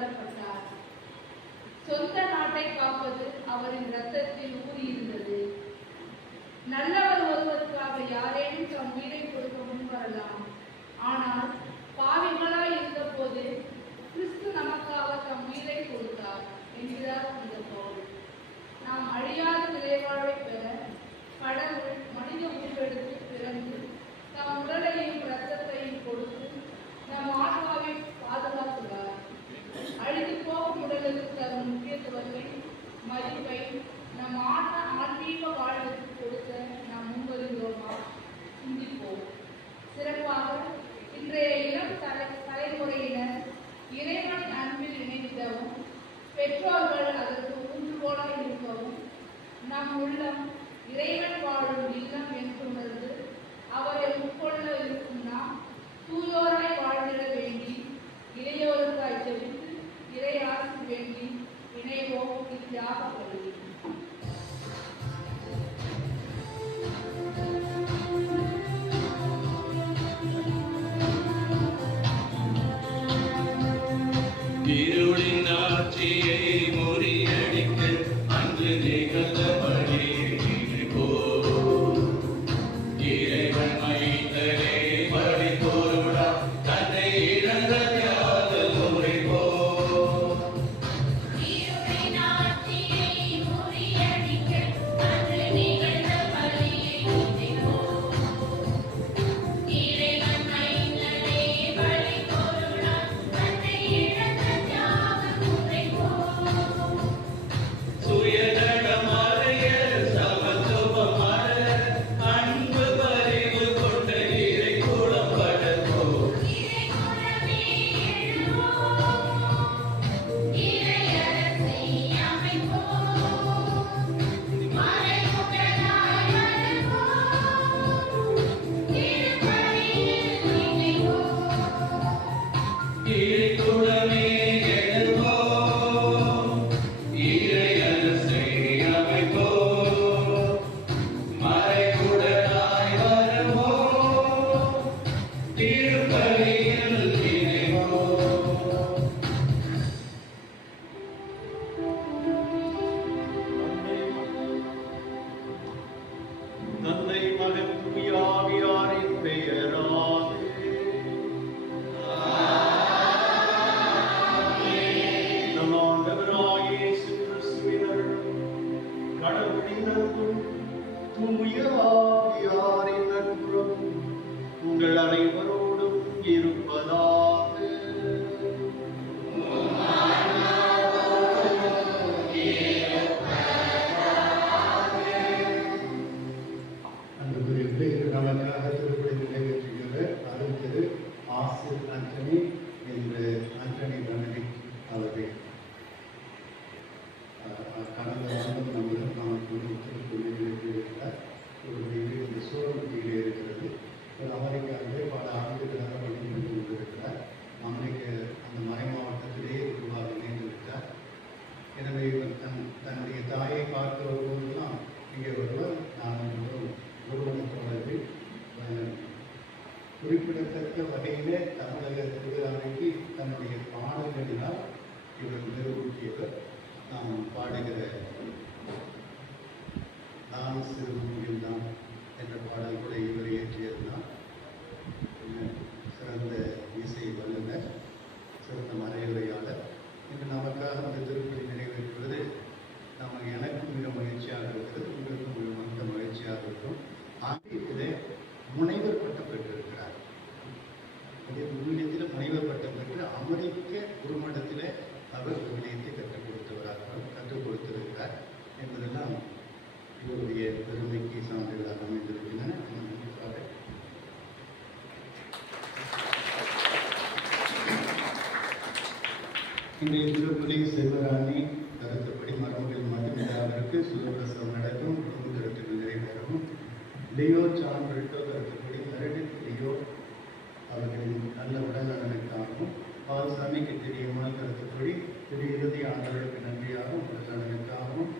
கொல்லப்பட்டார். சொந்த நாட்டை காப்பது அவரின் இரத்தத்தில் ஊறியிருந்தது. நல்லவர் ஒருவருக்காக யாரேனும் தம் உயிரை கொடுக்க முன்வரலாம். ஆனால் பாவிகளாய் இருந்த போது கிறிஸ்து நமக்காக தம் உயிரை கொடுத்தார் என்கிறார் இந்த பவுல். நாம் அழியாத நிலைவாழ்வை பெற கடவுள் மனித உருவெடுத்து பிறந்து தம் உடலையும் இரத்தத்தையும் கொடுத்து நம் ஆன்மாவை பாதுகாத்துள்ளார். அழிந்து போகும் உடலுக்கு தரும் முக்கியத்துவத்தை மதிப்பை நம் ஆன்மீக வாழ்வுக்கு கொடுக்க நாம் முன்வருகிறோமா? சிந்திப்போம். சிறப்பாக இன்றைய இளம் தலைமுறையினர் இறைவன் அன்பில் இணைந்திடவும் பெற்றோர்கள் அதற்கு ஊன்றுகோலாய் இருக்கவும் நம் உள்ளம் இறைவன் வாழும் இல்லம் என்று உணர்ந்து அவரை உட்கொள்ள இருக்கும் நாம் தூயோராய் வாழ்ந்திட வேண்டி இளையோருக்காய் ஜெபித்து இறை ஆசி வேண்டி இணைவோம் இத்தியாக பள்ளி. இருளின் ஆட்சியை முறியடிக்க அன்று நிகழ்ந்தபடி இறைவன் மைந்தரே படி போருடா தன்னை இழந்த தியாக முறை போ தந்தை மகன் தூயாவியாரின் பெயராலே நம் ஆண்டவராகிய இயேசு கிறிஸ்துவின் அருளும் கடவுளின் அன்பும் தூய ஆவியாரின் நட்புறவும் உங்கள் அனைவரோடும் இருப்பதாக. நமக்காக திருப்பதி நிறைவேற்றுகிற அறிஞர் ஆசிர் ஆண்டனி என்று ஆண்டனி பெனடிக்ட் அவர்கள் கடந்த ஆண்டு நம்மிடம் நமக்கு திருப்பதி நிறைவேற்றியிருக்கிறார். ஒரு வீடு இந்த சூழலுக்கு இருக்கிறது. ஒரு அமெரிக்காவிலே பல ஆண்டுகளாக பணிபுரிந்து கொண்டிருக்கிறார். அமெரிக்க அந்த மறை மாவட்டத்திலேயே குருவாக இணைந்திருக்கிறார். எனவே இவர் தன்னுடைய தாயை பார்க்க வரும்போதெல்லாம் இங்கே வருவார். நான் ஒருவனுக்கு குறிப்பிடத்தக்க வகையிலே தமிழக திருவிழாவைக்கு தன்னுடைய பாடல்களினால் இவர் நிறுவூட்டியவர். நாம் பாடுகிற நான் சிறுமுகில் தான் என்ற பாடல் கூட இவர் இயற்றியதுதான். சிறந்த இசை வல்லுநர், சிறந்த மறையுரையாளர். இன்று நமக்காக அந்த திருப்பதி நிறைவேற்றுவது எனக்கும் மிக மகிழ்ச்சியாக இருக்கிறது, உங்களுக்கும் மிக மகிழ்ச்சியாக இருக்கும். இதிலே முனைவர் பட்டம் பெற்றிருக்கிறார். விவிலியத்தில் முனைவர் பட்டம் பெற்று அமெரிக்க குருமடத்தில் அவர் விவிலியத்தை கற்றுக் கொடுத்திருக்கிறார் என்பதெல்லாம் இவருடைய பெருமைக்கு சான்றுகளாக அமைந்திருக்கின்றன. இன்றைய திருப்பதி செல்வராணி கருத்துப்படி மரபுகளின் மதுமிதாவிற்கு சுயபிரசவம் நடக்கும், குடும்ப கருத்துக்கள் நிறைவேறவும். லியோ ஜான் பிரிட்டோ கருத்துப்படி மெரிடித் லியோ அவர்களின் நல்ல உடல்நலனுக்காகவும், பால்சாமி கிட்டிரியம்மாள் கருத்துப்படி திரு இறுதி ஆண்டவர்களுக்கு நன்றியாகவும் உடல்நலனுக்காகவும்,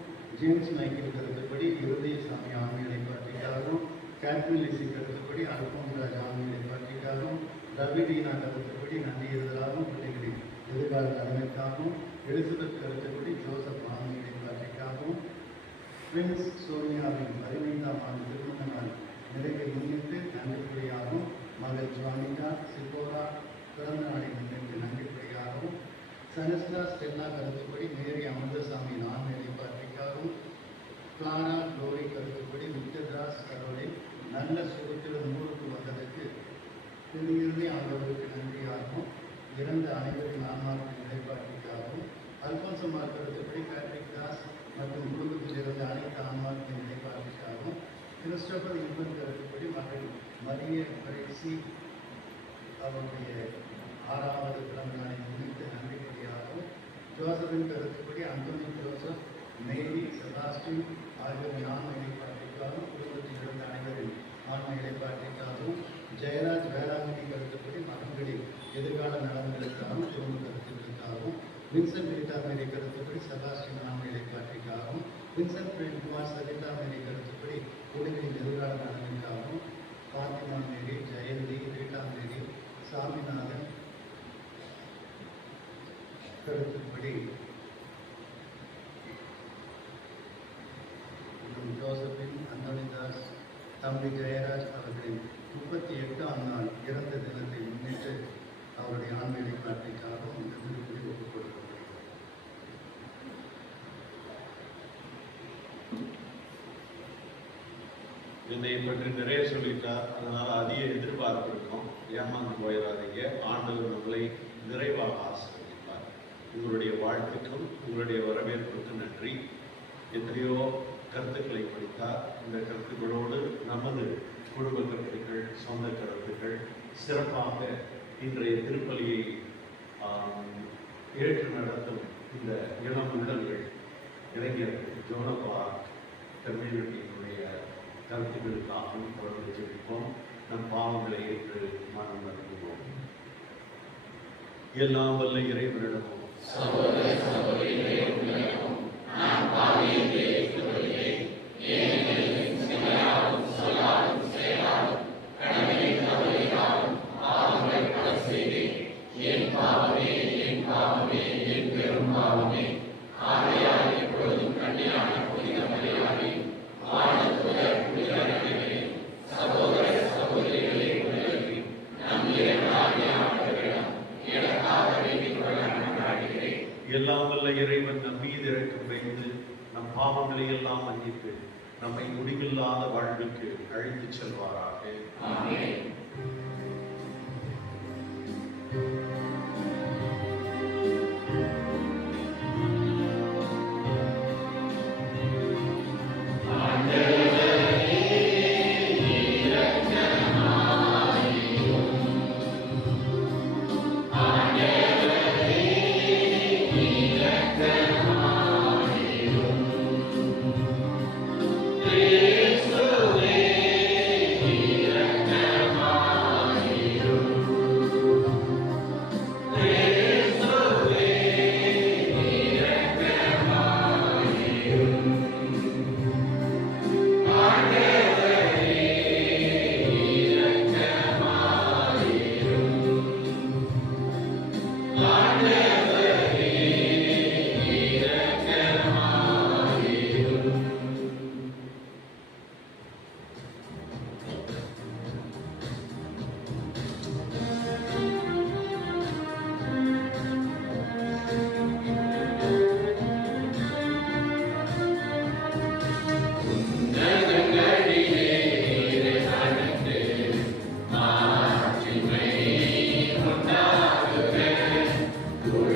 ஜேம்ஸ் மைக்கேல் கருத்துப்படி இறுதி சாமி ஆண்மையை பாட்டிக்காகவும், கேட்ரின் லிசி கருத்துப்படி அல்போன்ராஜ் ஆண்மையை பாட்டிக்காகவும், ரவிடீனா கருத்துப்படி நன்றி இருதலாகவும் பிள்ளைகளின் எதிர்கால எதிர்கால நலனுக்காகவும், எலிசபெத் கருத்துப்படி ஜோசப் மாமியை பற்றிக்காகவும், பிரின்ஸ் சோனியாவின் 15ஆம் ஆண்டு திருமண நாள் நிறைவை முன்னிட்டு நன்றிக்குறியாகவும், மகள் ஜானிகா சிபோரா பிறந்த நாளை முன்னிட்டு நன்றிக்குறியாகவும், சனஸ்லா ஸ்டெல்லா கருத்துப்படி மேரி அமிர்தசாமியின் ஆண்மையை பற்றிக்காகவும், கிளாரா குளோரி கருத்துப்படி முக்ததாஸ் கரோலின் நல்ல சுகத்துடன் ஊருக்கு வந்ததற்கு திரும்பி ஆண்டவருக்கு நன்றியாகவும், இறந்த அனைவரின் ஆன்மாவின் நிலைப்பாட்டிற்காகவும், அல்போன்சோ கருத்துப்படி பேட்ரிக் தாஸ் மற்றும் குடும்பத்தில் இருந்த அனைத்து ஆன்மாவின் நிலைப்பாட்டிற்காகவும், கிறிஸ்டோபர் இன்பன் கருத்துப்படி மகள் மரிய பரேசி அவருடைய 6வது பிறந்த நாளை முன்னிட்டு நன்றிப்படியாகவும், ஜோசப்பின் கருத்துப்படி அந்தோனி ஜோசப், மேரி, செபாஸ்டின் ஆகியோரின் ஆன்ம நிலைப்பாட்டிற்காகவும், குடும்பத்தில் இருந்த அனைவரின் ஆன்ம நிலைப்பாட்டிற்காகவும், ஜெயராஜ் வேளாங்கண்ணி கருத்துப்படி மகன்களின் எதிர்கால நலன்களுக்காகவும் குடும்ப கருத்துக்களுக்காகவும், வின்சென்ட் ரீட்டா மேரி கருத்துப்படி செபாஸ்டின் ஆன்ம நிலைப்பாட்டிற்காகவும், வின்சென்ட் பிரேம்குமார் சரிதா மேரி கருத்துப்படி குடிகளின் எதிர்கால நலனுக்காகவும், பாத்திமா மேரி, ஜெயந்தி, ரீட்டா மேரி, சாமிநாதன் கருத்துப்படி ஜோசப்பின் அந்தோனிதாஸ் தம்பி ஜெயராஜ் அவர்களின் 38ஆம் நாள் இறந்த தினத்தை முன்னிட்டு அவருடைய ஆன்மீக காட்சிக்காகவும் இந்த திருப்பதி ஒப்புக் கொடுக்கப்படுகிறது. என்னை பற்றி நிறைய சொல்லிட்டார், அதனால அதிக எதிர்பார்ப்பு இருக்கும். ஏமாந்து போயிடாதீங்க. ஆண்டவர் நம்மளை நிறைவாக ஆசீர்வதிப்பார். உங்களுடைய வாழ்த்துக்கும் உங்களுடைய வரவேற்புக்கும் நன்றி. எத்தனையோ கருத்துக்களை படித்தார். இந்த கருத்துக்களோடு நமது குடும்ப கருத்துக்கள், சொந்த கருத்துக்கள், சிறப்பாக இன்றைய திருப்பலியை ஏற்று நடத்தும் இந்த இளம் உள்ளங்கள், இளைஞர்கள், ஜோனபா கம்யூனிட்டியினுடைய கருத்துக்களுக்காகவும் தொடர்ந்து ஜெபிப்போம். நம் பாவங்களை ஏற்று மனம் நடத்துவோம். எல்லாம் வல்ல இறைவனிடமும் எல்லாம் வல்ல இறைவன் நம் மீது இரக்கம் வைத்து நம் பாவங்களை எல்லாம் மன்னித்து நம்மை முடிவில்லாத வாழ்வுக்கு அழைத்துச் செல்வாராக. Good.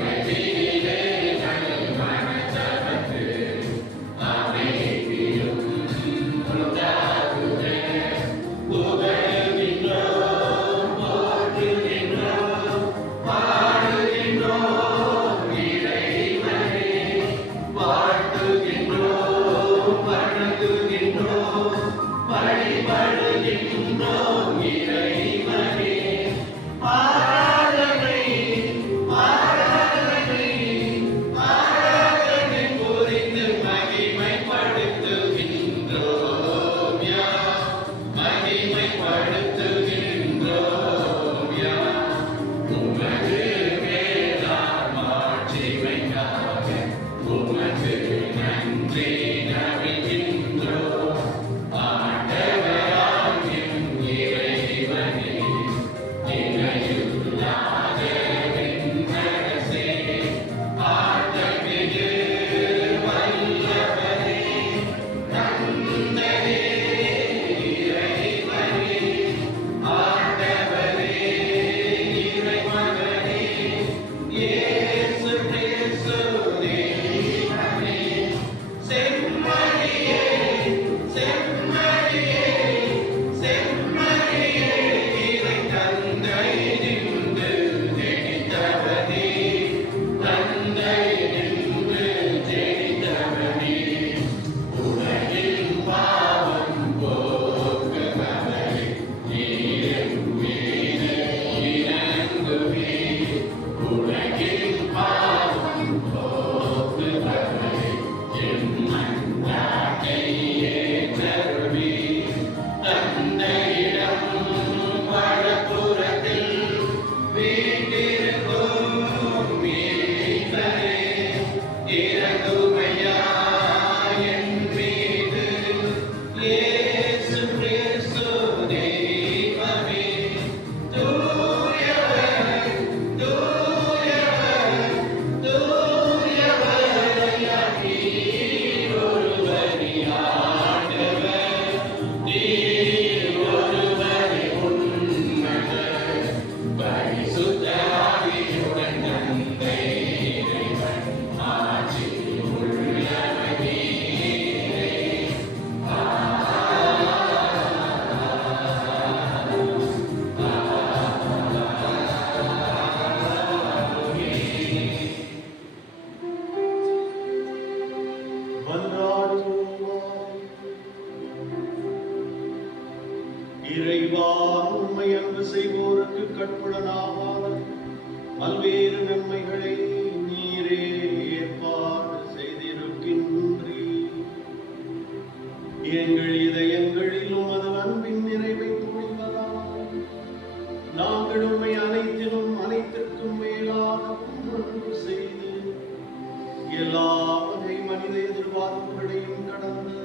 எல்லா வகை மனித எதிர்பார்ப்புகளையும் கடந்து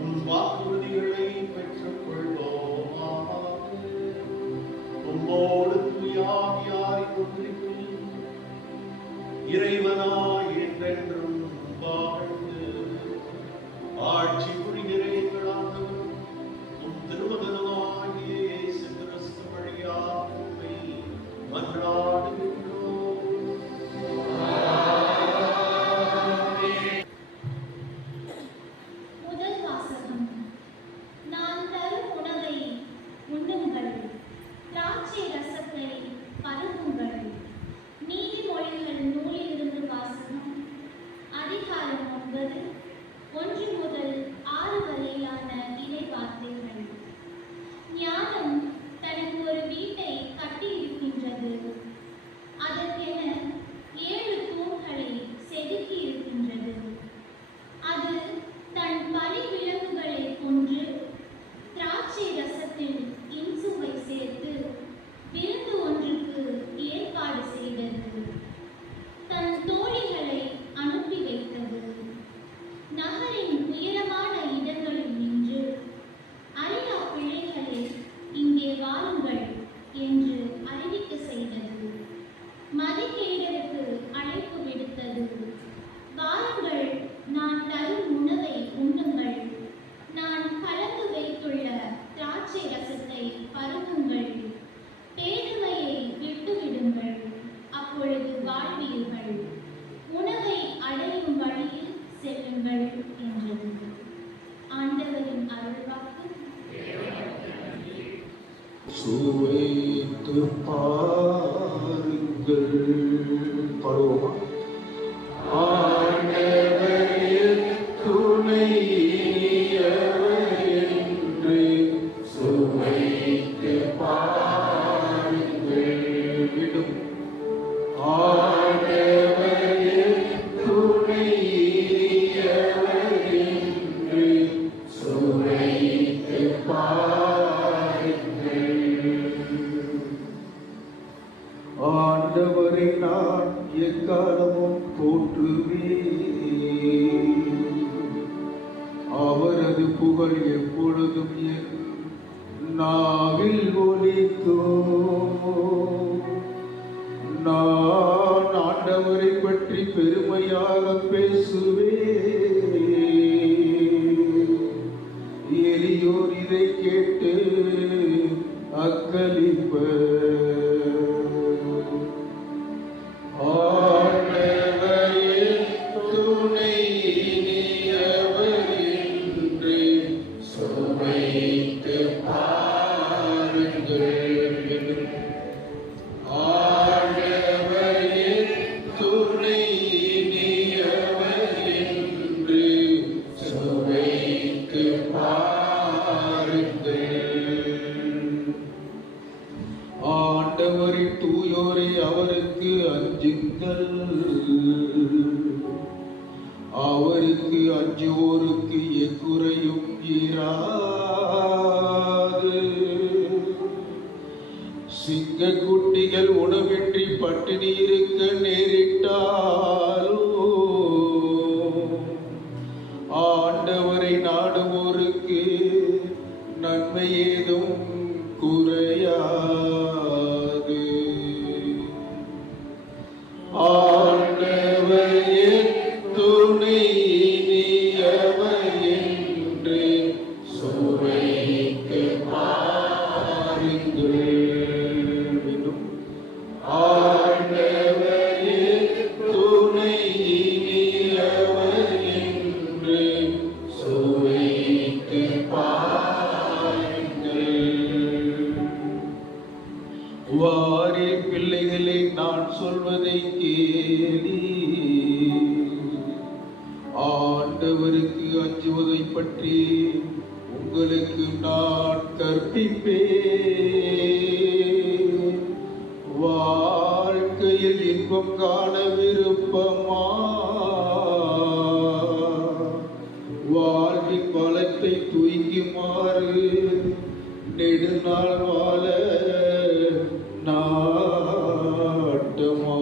உன் வாக்குறுதிகளை பெற்றுக் கொள்வோமாக. உம்மோடு தூயாவியாரின் ஒன்றிப்பில் இறைவனாய் என்றென்றும் வாழ்ந்து ஆட்சி புரிகிற எங்கள் ஆண்டவரும் உம் திருமகனுமாகிய இயேசு கிறிஸ்து வழியாக உம்மை மன்றாடுகின்றோம். முதல் வாசகம். நான் தரும் உணவை உண்ணுங்கள், திராட்சை ரசத்தை பருகுங்கள். நீதிமொழிகள் நூலிலிருந்து வாசகம். அதிகாரம் 9, 1 முதல் 6 வரையிலான இறை வார்த்தைகள். ஞானம் தனக்கு ஒரு வீட்டை கட்டியிருக்கின்றது. அதற்கென 7 தூண்களை செதுக்கி இருக்கின்றது. அது தன் பலி விலங்குகளை கொன்று திராட்சை ரசத்தில் இன்சுவை சேர்த்து விருந்து ஒன்றுக்கு ஏற்பாடு செய்தது. தன் தோழிகளை அனுப்பி வைத்தது. நகரின் உயரமான இடங்களில் நின்று அறியா பிள்ளைகளே இங்கே வாருங்கள் என்று அறிவிக்க செய்தது. மதிகேடருக்கு அழைப்பு விடுத்தது. வாருங்கள், நான் தரும் உணவை உண்ணுங்கள். நான் கலந்து வைத்துள்ள திராட்சை ரசத்தை பருகுங்கள். பேதுமையை விட்டுவிடுங்கள், அப்பொழுது வாழ்வீர்கள். உணவை அடையும் வழியில் செல்லுங்கள் என்றது. ஆண்டவரின் அருள்வாக்கு. சுவைத்து பாருங்கள். பருவமா ஆண்டவரின் துணை என்று சுவைத்து பாருங்கள். மீண்டும் ஆண்டவரின் துணை என்று சுவைத்து பாருங்கள். ஆண்டவரை நான் எக்காலமும் போற்றுவேன். அவரது புகழ் எப்பொழுதும் என் நாவில் ஒலிக்கும். நான் ஆண்டவரை பற்றி பெருமையாக பேசுவேன். எளியோர் இதை கேட்டு அக்களிப்பர். ஆண்டவரின் துணை நீயவர் என்று சுவைத்து பாருங்கள். ஆண்டவரின் துணை நீயவர் என்று சுவைத்து பாருங்கள். ஆண்டவரின் தூயோரை அவருக்கு அஞ்சுங்கள். அவருக்கு அஞ்சுவோருக்கு எக்குறையும் இராது. சிங்கக்குட்டிகள் உணவின்றி பட்டினி இருக்க நேரிட்டாலும் ஆண்டவரை நாடுவோருக்கு நன்மை ஏதும் குறையாது. ஆண்டவரின் துணை நீயவர் என்று சுவைத்து பாருங்கள். மீண்டும் ஆண்டவரின் துணை நீயவர் என்று சுவைத்து பாருங்கள். வாரி பிள்ளைகளே, நான் சொல்வதை கேளி. ஆண்டவருக்கு அஞ்சுவதை பற்றி உங்களுக்கு நான் கற்பிப்பேன். வாழ்க்கையில் இன்பம் காண விருப்பமா? வாழ்வின் பலத்தை தூய்க்குமாறு நெடுநாள் வாழ நாட்டமா?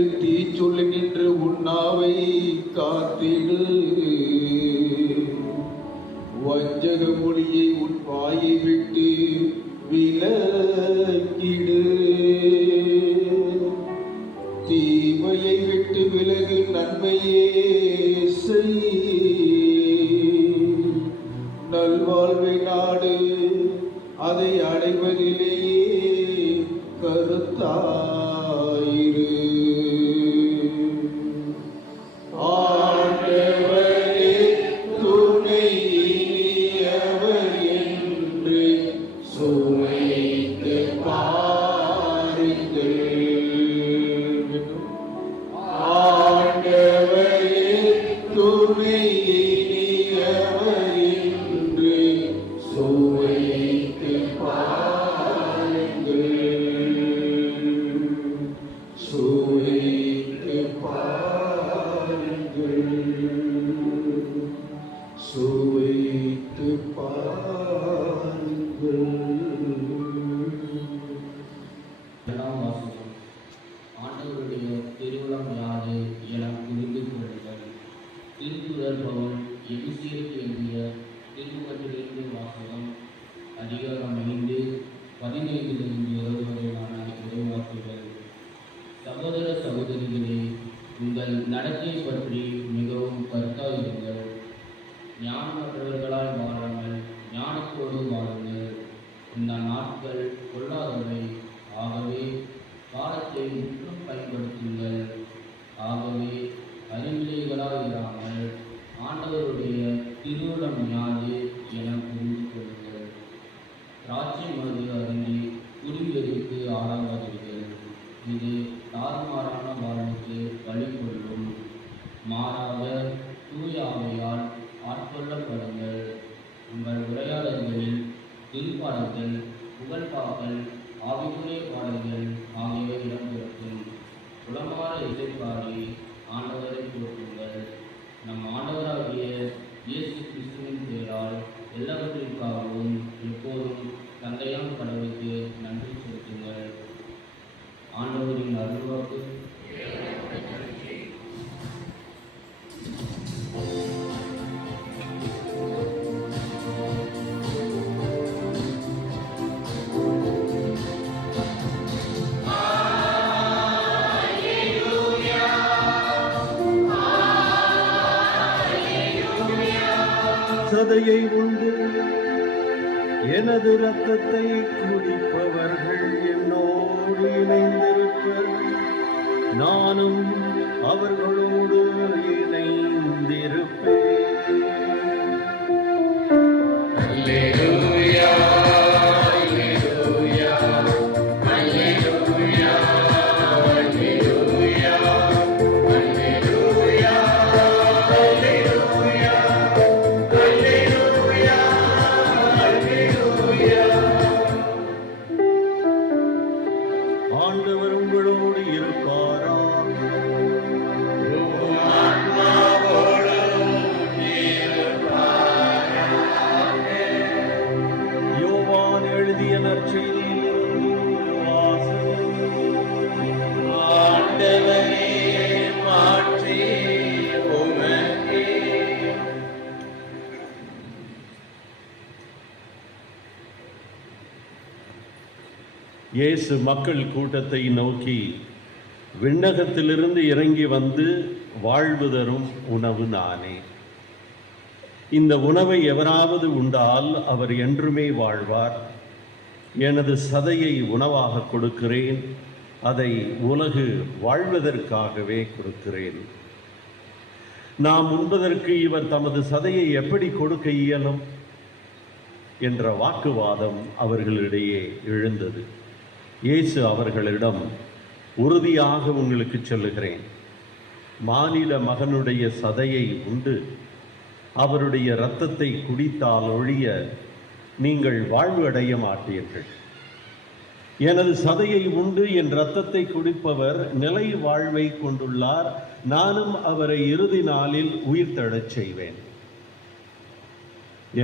உள்ளத்தில் தீச்சொல்லி நின்று உண்ணாவை காத்திடு. வஞ்சக மொழியை உன் வாயை விட்டு விலக்கிடு. தீமையை விட்டு விலகு, நன்மையே செய். நல்வாழ்வை நாடு, அதை அடைவதிலேயே கருத்தாயிரு. ஆண்டவரே துணை இனியவர் என்று சுவைத்து பாருங்கள். ஆண்டவரே துணை இனியவர் என்று சுவைத்து பாருங்கள். சுவைத்து பாருங்கள். சுவைத்து பாருங்கள். இரண்டாம் வாசகம். ஆண்டவருடைய திருவுளம் யாது என புரிந்து கொள்ளுங்கள். திருத்துதர் பவுல் எபிசியருக்கு எழுதிய திருமுகத்திலிருந்து வாசகம். அதிகாரம் 5 15 வரையிலான இறைவாக்குகள். சகோதர சகோதரிகளே, உங்கள் நடத்தை பற்றி மிகவும் கருத்தாயிருங்கள். ஞானமற்றவர்களால் வாழாமல் ஞானத்தோடு வாழுங்கள். இந்த நாட்கள் கொள்ளாதவை, ஆகவே காலத்தை முற்றும் பயன்படுத்துங்கள். ஆகவே அறிவிலைகளால் இராமல் ஆண்டவருடைய திருவுளம் யாது என புரிந்து கொள்ளுங்கள். திராட்சை மது அருந்தி குடிவெறிக்கு ஆளாகாதீர்கள். இது தாறுமாறான வாழ்வுக்கு வழிகொள்ளும். மாறாக தூய ஆவியால் ஆட்கொள்ளப்படுங்கள். உங்கள் உரையாடல்களில் திருப்பாடல்கள், புகழ்பாக்கள், ஆவிக்குரிய பாடல்கள் ஆகியவை இடம்பெறும். புலமாற இசைப்பாடி ஆண்டவரை போற்றுங்கள். நம் ஆண்டவராகிய இயேசு கிறிஸ்துவின் பெயரால் எல்லாவற்றிற்காகவும் எப்போதும் தந்தையாம் கடவுளுக்கு நன்றி செலுத்துங்கள். ஆண்டவரின் அருள்வாக்கு. சதையை உண்டு எனது இரத்தத்தை குடிப்பவர்கள் என்னோடு இணைந்திருப்பர், நானும் அவர்களோடு இணைந்திருப்பேன். அல்லேலூயா, அல்லேலூயா, அல்லேலூயா, அல்லேலூயா, அல்லேலூயா, அல்லேலூயா, அல்லேலூயா, அல்லேலூயா. ஆண்டவர் உங்களோடு இருப்பாராக. யோவான் எழுதிய நற்செய்தியிலிருந்து வாசகம். ஆண்டவரே, மாற்றி உமக்கே. இயேசு மக்கள் கூட்டத்தை நோக்கி, விண்ணகத்திலிருந்து இறங்கி வந்து வாழ்வு தரும் உணவு நானே. இந்த உணவை எவராவது உண்டால் அவர் என்றுமே வாழ்வார். எனது சதையை உணவாக கொடுக்கிறேன், அதை உலகு வாழ்வதற்காகவே கொடுக்கிறேன். நாம் உண்பதற்கு இவர் தமது சதையை எப்படி கொடுக்க இயலும் என்ற வாக்குவாதம் அவர்களிடையே எழுந்தது. இயேசு அவர்களிடம், உறுதியாக உங்களுக்கு சொல்லுகிறேன், மானிட மகனுடைய சதையை உண்டு அவருடைய இரத்தத்தை குடித்தால் ஒழிய நீங்கள் வாழ்வு அடைய மாட்டீர்கள். எனது சதையை உண்டு என் இரத்தத்தை குடிப்பவர் நிலை வாழ்வை கொண்டுள்ளார், நானும் அவரை இறுதி நாளில் உயிர்த்தெழச் செய்வேன்.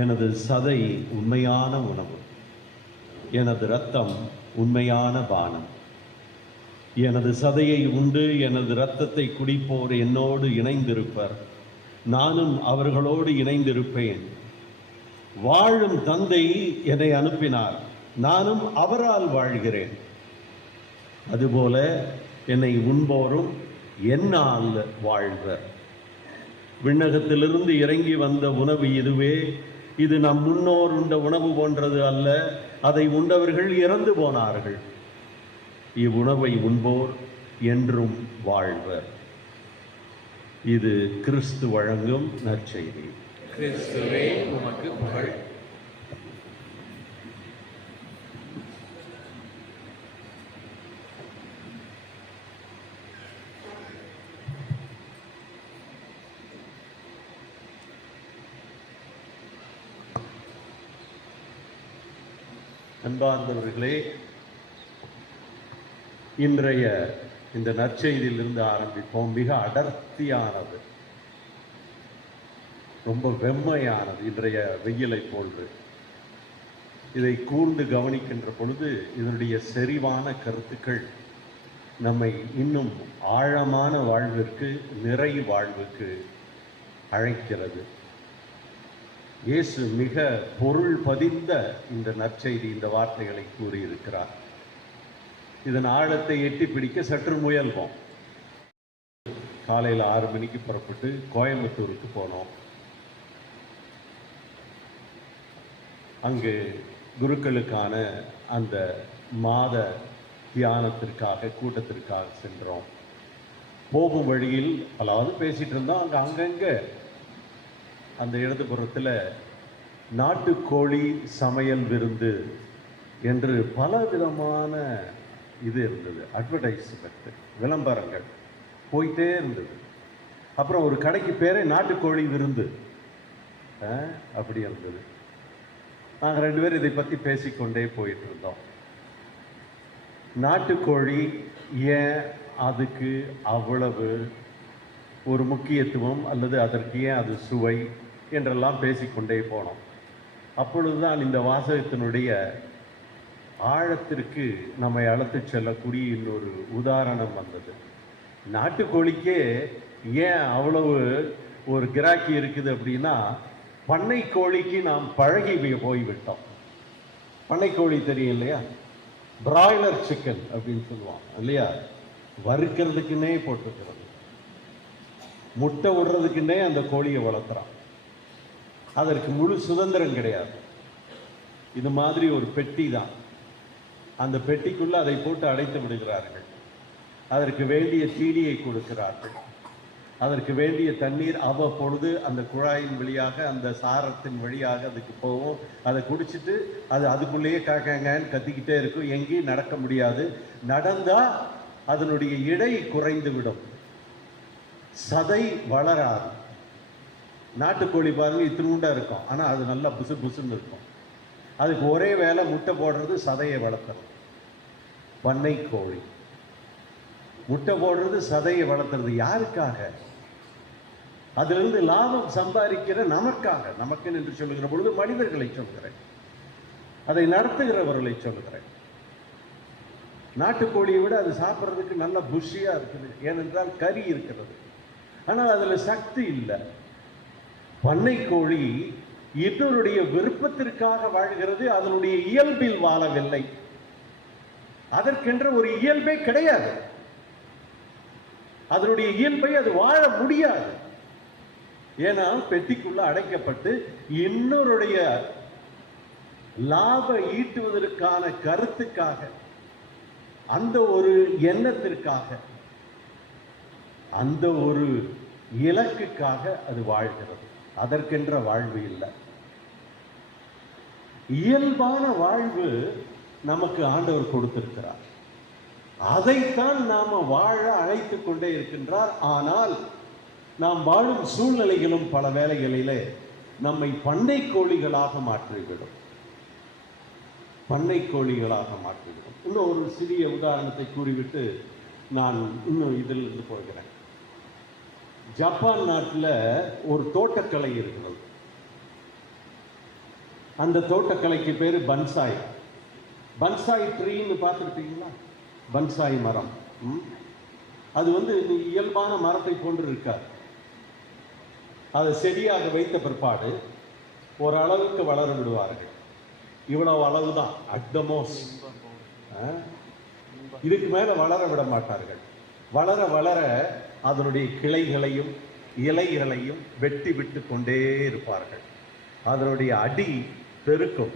எனது சதை உண்மையான உணவு, எனது இரத்தம் உண்மையான பானம். எனது சதையை உண்டு எனது இரத்தத்தை குடிப்போர் என்னோடு இணைந்திருப்பர், நானும் அவர்களோடு இணைந்திருப்பேன். வாழும் தந்தை என்னை அனுப்பினார், நானும் அவரால் வாழ்கிறேன். அதுபோல என்னை உண்போரும் என்னால் வாழ்வர். விண்ணகத்திலிருந்து இறங்கி வந்த உணவு இதுவே. இது நம் முன்னோர் உண்ட உணவு போன்றது அல்ல, அதை உண்டவர்கள் இறந்து போனார்கள். இவ்வுணவை உண்போர் என்றும் வாழ்வர். இது கிறிஸ்து வழங்கும் நற்செய்தி. கிறிஸ்துவே உமக்கு புகழ். அன்பார்ந்தவர்களே, இன்றைய இந்த நற்செய்தியிலிருந்து ஆரம்பிப்போம். மிக அடர்த்தியானது, ரொம்ப வெம்மையானது, இன்றைய வெயிலை போன்று. இதை கூர்ந்து கவனிக்கின்ற பொழுது இதனுடைய செறிவான கருத்துக்கள் நம்மை இன்னும் ஆழமான வாழ்விற்கு, நிறை வாழ்வுக்கு அழைக்கிறது. இயேசு மிக பொருள் பதிந்த இந்த நற்செய்தி, இந்த வார்த்தைகளை கூறியிருக்கிறார். இதன் ஆழத்தை எட்டி பிடிக்க சற்று முயல்வோம். காலையில் 6 மணிக்கு புறப்பட்டு கோயம்புத்தூருக்கு போனோம். அங்கு குருக்களுக்கான அந்த மாத தியானத்திற்காக, கூட்டத்திற்காக சென்றோம். போகும் வழியில் பலாவது பேசிட்டு இருந்தோம். அங்கங்கே அந்த இடதுபுறத்தில் நாட்டுக்கோழி சமையல் விருந்து என்று பல விதமான இது இருந்தது, அட்வர்டைஸ்மெண்ட், விளம்பரங்கள் போயிட்டே இருந்தது. அப்புறம் ஒரு கடைக்கு பேரே நாட்டுக்கோழி விருந்து அப்படி இருந்தது. நாங்கள் 2 பேரும் இதை பற்றி பேசிக்கொண்டே போயிட்டு இருந்தோம். நாட்டுக்கோழி ஏன் அதுக்கு அவ்வளவு ஒரு முக்கியத்துவம், அல்லது அதற்கு ஏன் அது சுவை என்றெல்லாம் பேசிக்கொண்டே போனோம். அப்பொழுதுதான் இந்த வாசகத்தினுடைய ஆழத்திற்கு நம்மை அழைத்து செல்லக்கூடிய இன்னொரு உதாரணம் வந்தது. நாட்டுக்கோழிக்கே ஏன் அவ்வளவு ஒரு கிராக்கி இருக்குது அப்படின்னா, பண்ணை கோழிக்கு நாம் பழகி போய்விட்டோம். பண்ணை கோழி தெரியும் இல்லையா, பிராய்லர் சிக்கன் அப்படின்னு சொல்லுவாங்க இல்லையா, வறுக்கிறதுக்குன்னே போட்டுக்கிறது, முட்டை விடுறதுக்குன்னே அந்த கோழியை வளர்த்துறான். அதற்கு முழு சுதந்திரம் கிடையாது. இது மாதிரி ஒரு பெட்டி தான். அந்த பெட்டிக்குள்ள அதை போட்டு அடைத்து விடுகிறார்கள். அதற்கு வேண்டிய தீனியை கொடுக்கிறார்கள். அதற்கு வேண்டிய தண்ணீர் அவ்வப்பொழுது அந்த குழாயின் வழியாக, அந்த சாரத்தின் வழியாக அதுக்கு போகும். அதை குடிச்சிட்டு அது அதுக்குள்ளேயே காக்காங்கன்னு கத்திக்கிட்டே இருக்கும். எங்கேயும் நடக்க முடியாது. நடந்தா அதனுடைய எடை குறைந்து விடும், சதை வளராது. நாட்டுக்கோழி பாருங்க, இத்தினூண்டா இருக்கும், ஆனால் அது நல்லா புசு புசுன்னு இருக்கும். அதுக்கு ஒரே வேலை முட்டை போடுறது, சதையை வளர்த்துறது. பண்ணை கோழி முட்டை போடுறது, சதையை வளர்த்துறது. யாருக்காக? அதிலிருந்து லாபம் சம்பாதிக்கிற நமக்காக. நமக்கு என்று சொல்லுகிற பொழுது மனிதர்களை சொல்கிறேன், அதை நடத்துகிறவர்களை சொல்லுகிறேன். நாட்டுக்கோழியை விட அது சாப்பிட்றதுக்கு நல்ல புஷியா இருக்குது, ஏனென்றால் கறி இருக்கிறது, ஆனால் அதில் சக்தி இல்லை. பண்ணை கோழி இன்னொருடைய விருப்பத்திற்காக வாழ்கிறது, அதனுடைய இயல்பில் வாழவில்லை. அதற்கென்ற ஒரு இயல்பே கிடையாது. அதனுடைய இயல்பை அது வாழ முடியாது. ஏன்னா பெட்டிக்குள்ள அடைக்கப்பட்டு இன்னொருடைய லாப ஈட்டுவதற்கான கருத்துக்காக, அந்த ஒரு எண்ணத்திற்காக, அந்த ஒரு இலக்குக்காக அது வாழ்கிறது. அதற்கென்ற வாழ்வு இல்லை. இயல்பான வாழ்வு நமக்கு ஆண்டவர் கொடுத்திருக்கிறார். அதைத்தான் நாம வாழ அழைத்துக் கொண்டே இருக்கின்றார். ஆனால் நாம் வாழும் சூழ்நிலைகளும் பல வேளைகளிலே நம்மை பண்ணை கோழிகளாக மாற்றிவிடும். பண்ணை கோழிகளாக மாற்றிவிடும். இன்னும் ஒரு சிறிய உதாரணத்தை கூறிவிட்டு நான் இன்னும் இதில் இருந்து போகிறேன். ஜப்பான் நாட்டில் ஒரு தோட்டக்கலை இருக்கிறது. அந்த தோட்டக்கலைக்கு பேரு பன்சாய். பன்சாய் ட்ரீன்னு பார்த்துருக்கீங்களா? பன்சாய் மரம். அது இயல்பான மரத்தை போன்று இருக்காது. அதை செடியாக வைத்த பிற்பாடு ஓரளவுக்கு வளர விடுவார்கள். இவ்வளவு அளவுதான் அட் த மோஸ்ட். இதுக்கு மேல வளர விட மாட்டார்கள். வளர வளர அதனுடைய கிளைகளையும் இலைகளையும் வெட்டி விட்டு கொண்டே இருப்பார்கள். அதனுடைய அடி பெருக்கும்,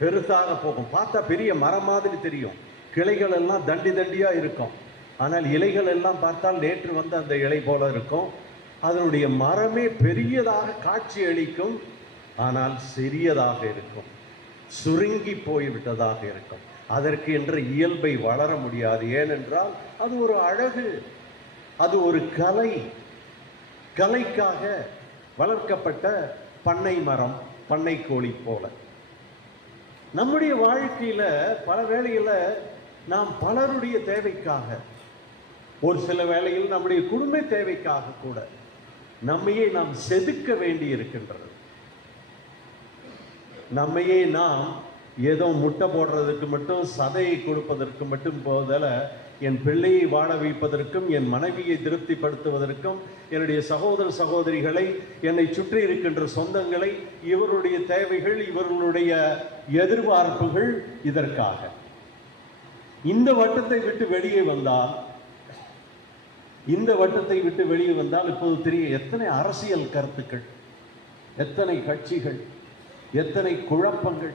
பெருசாக போகும். பார்த்தா பெரிய மரம் மாதிரி தெரியும். கிளைகள் எல்லாம் தண்டி தண்டியா இருக்கும். ஆனால் இலைகள் எல்லாம் பார்த்தால் நேற்று வந்த அந்த இலை போல இருக்கும். அதனுடைய மரமே பெரியதாக காட்சி அளிக்கும், ஆனால் சிறியதாக இருக்கும், சுருங்கி போய்விட்டதாக இருக்கும். அதற்கு என்ற இயல்பை வளர முடியாது. ஏனென்றால் அது ஒரு அழகு, அது ஒரு கலை. கலைக்காக வளர்க்கப்பட்ட பண்ணை மரம், பண்ணை கோழி போல. நம்முடைய வாழ்க்கையில பல வேளையில நாம் பலருடைய தேவைக்காக, ஒரு சில வேளையில் நம்முடைய குடும்ப தேவைக்காக கூட நம்மையே நாம் செதுக்க வேண்டி இருக்கின்றது. நம்மையே நாம் ஏதோ முட்டை போடுறதுக்கு மட்டும், சதையை கொடுப்பதற்கு மட்டும் போதல, என் பிள்ளையை வாழ வைப்பதற்கும், என் மனைவியை திருப்திப்படுத்துவதற்கும், என்னுடைய சகோதர சகோதரிகளை, என்னை சுற்றி இருக்கின்ற சொந்தங்களை, இவருடைய தேவைகள், இவர்களுடைய எதிர்பார்ப்புகள், இதற்காக இந்த வட்டத்தை விட்டு வெளியே வந்தால் இப்போது தெரியும் எத்தனை அரசியல் கருத்துக்கள், எத்தனை கட்சிகள், எத்தனை குழப்பங்கள்.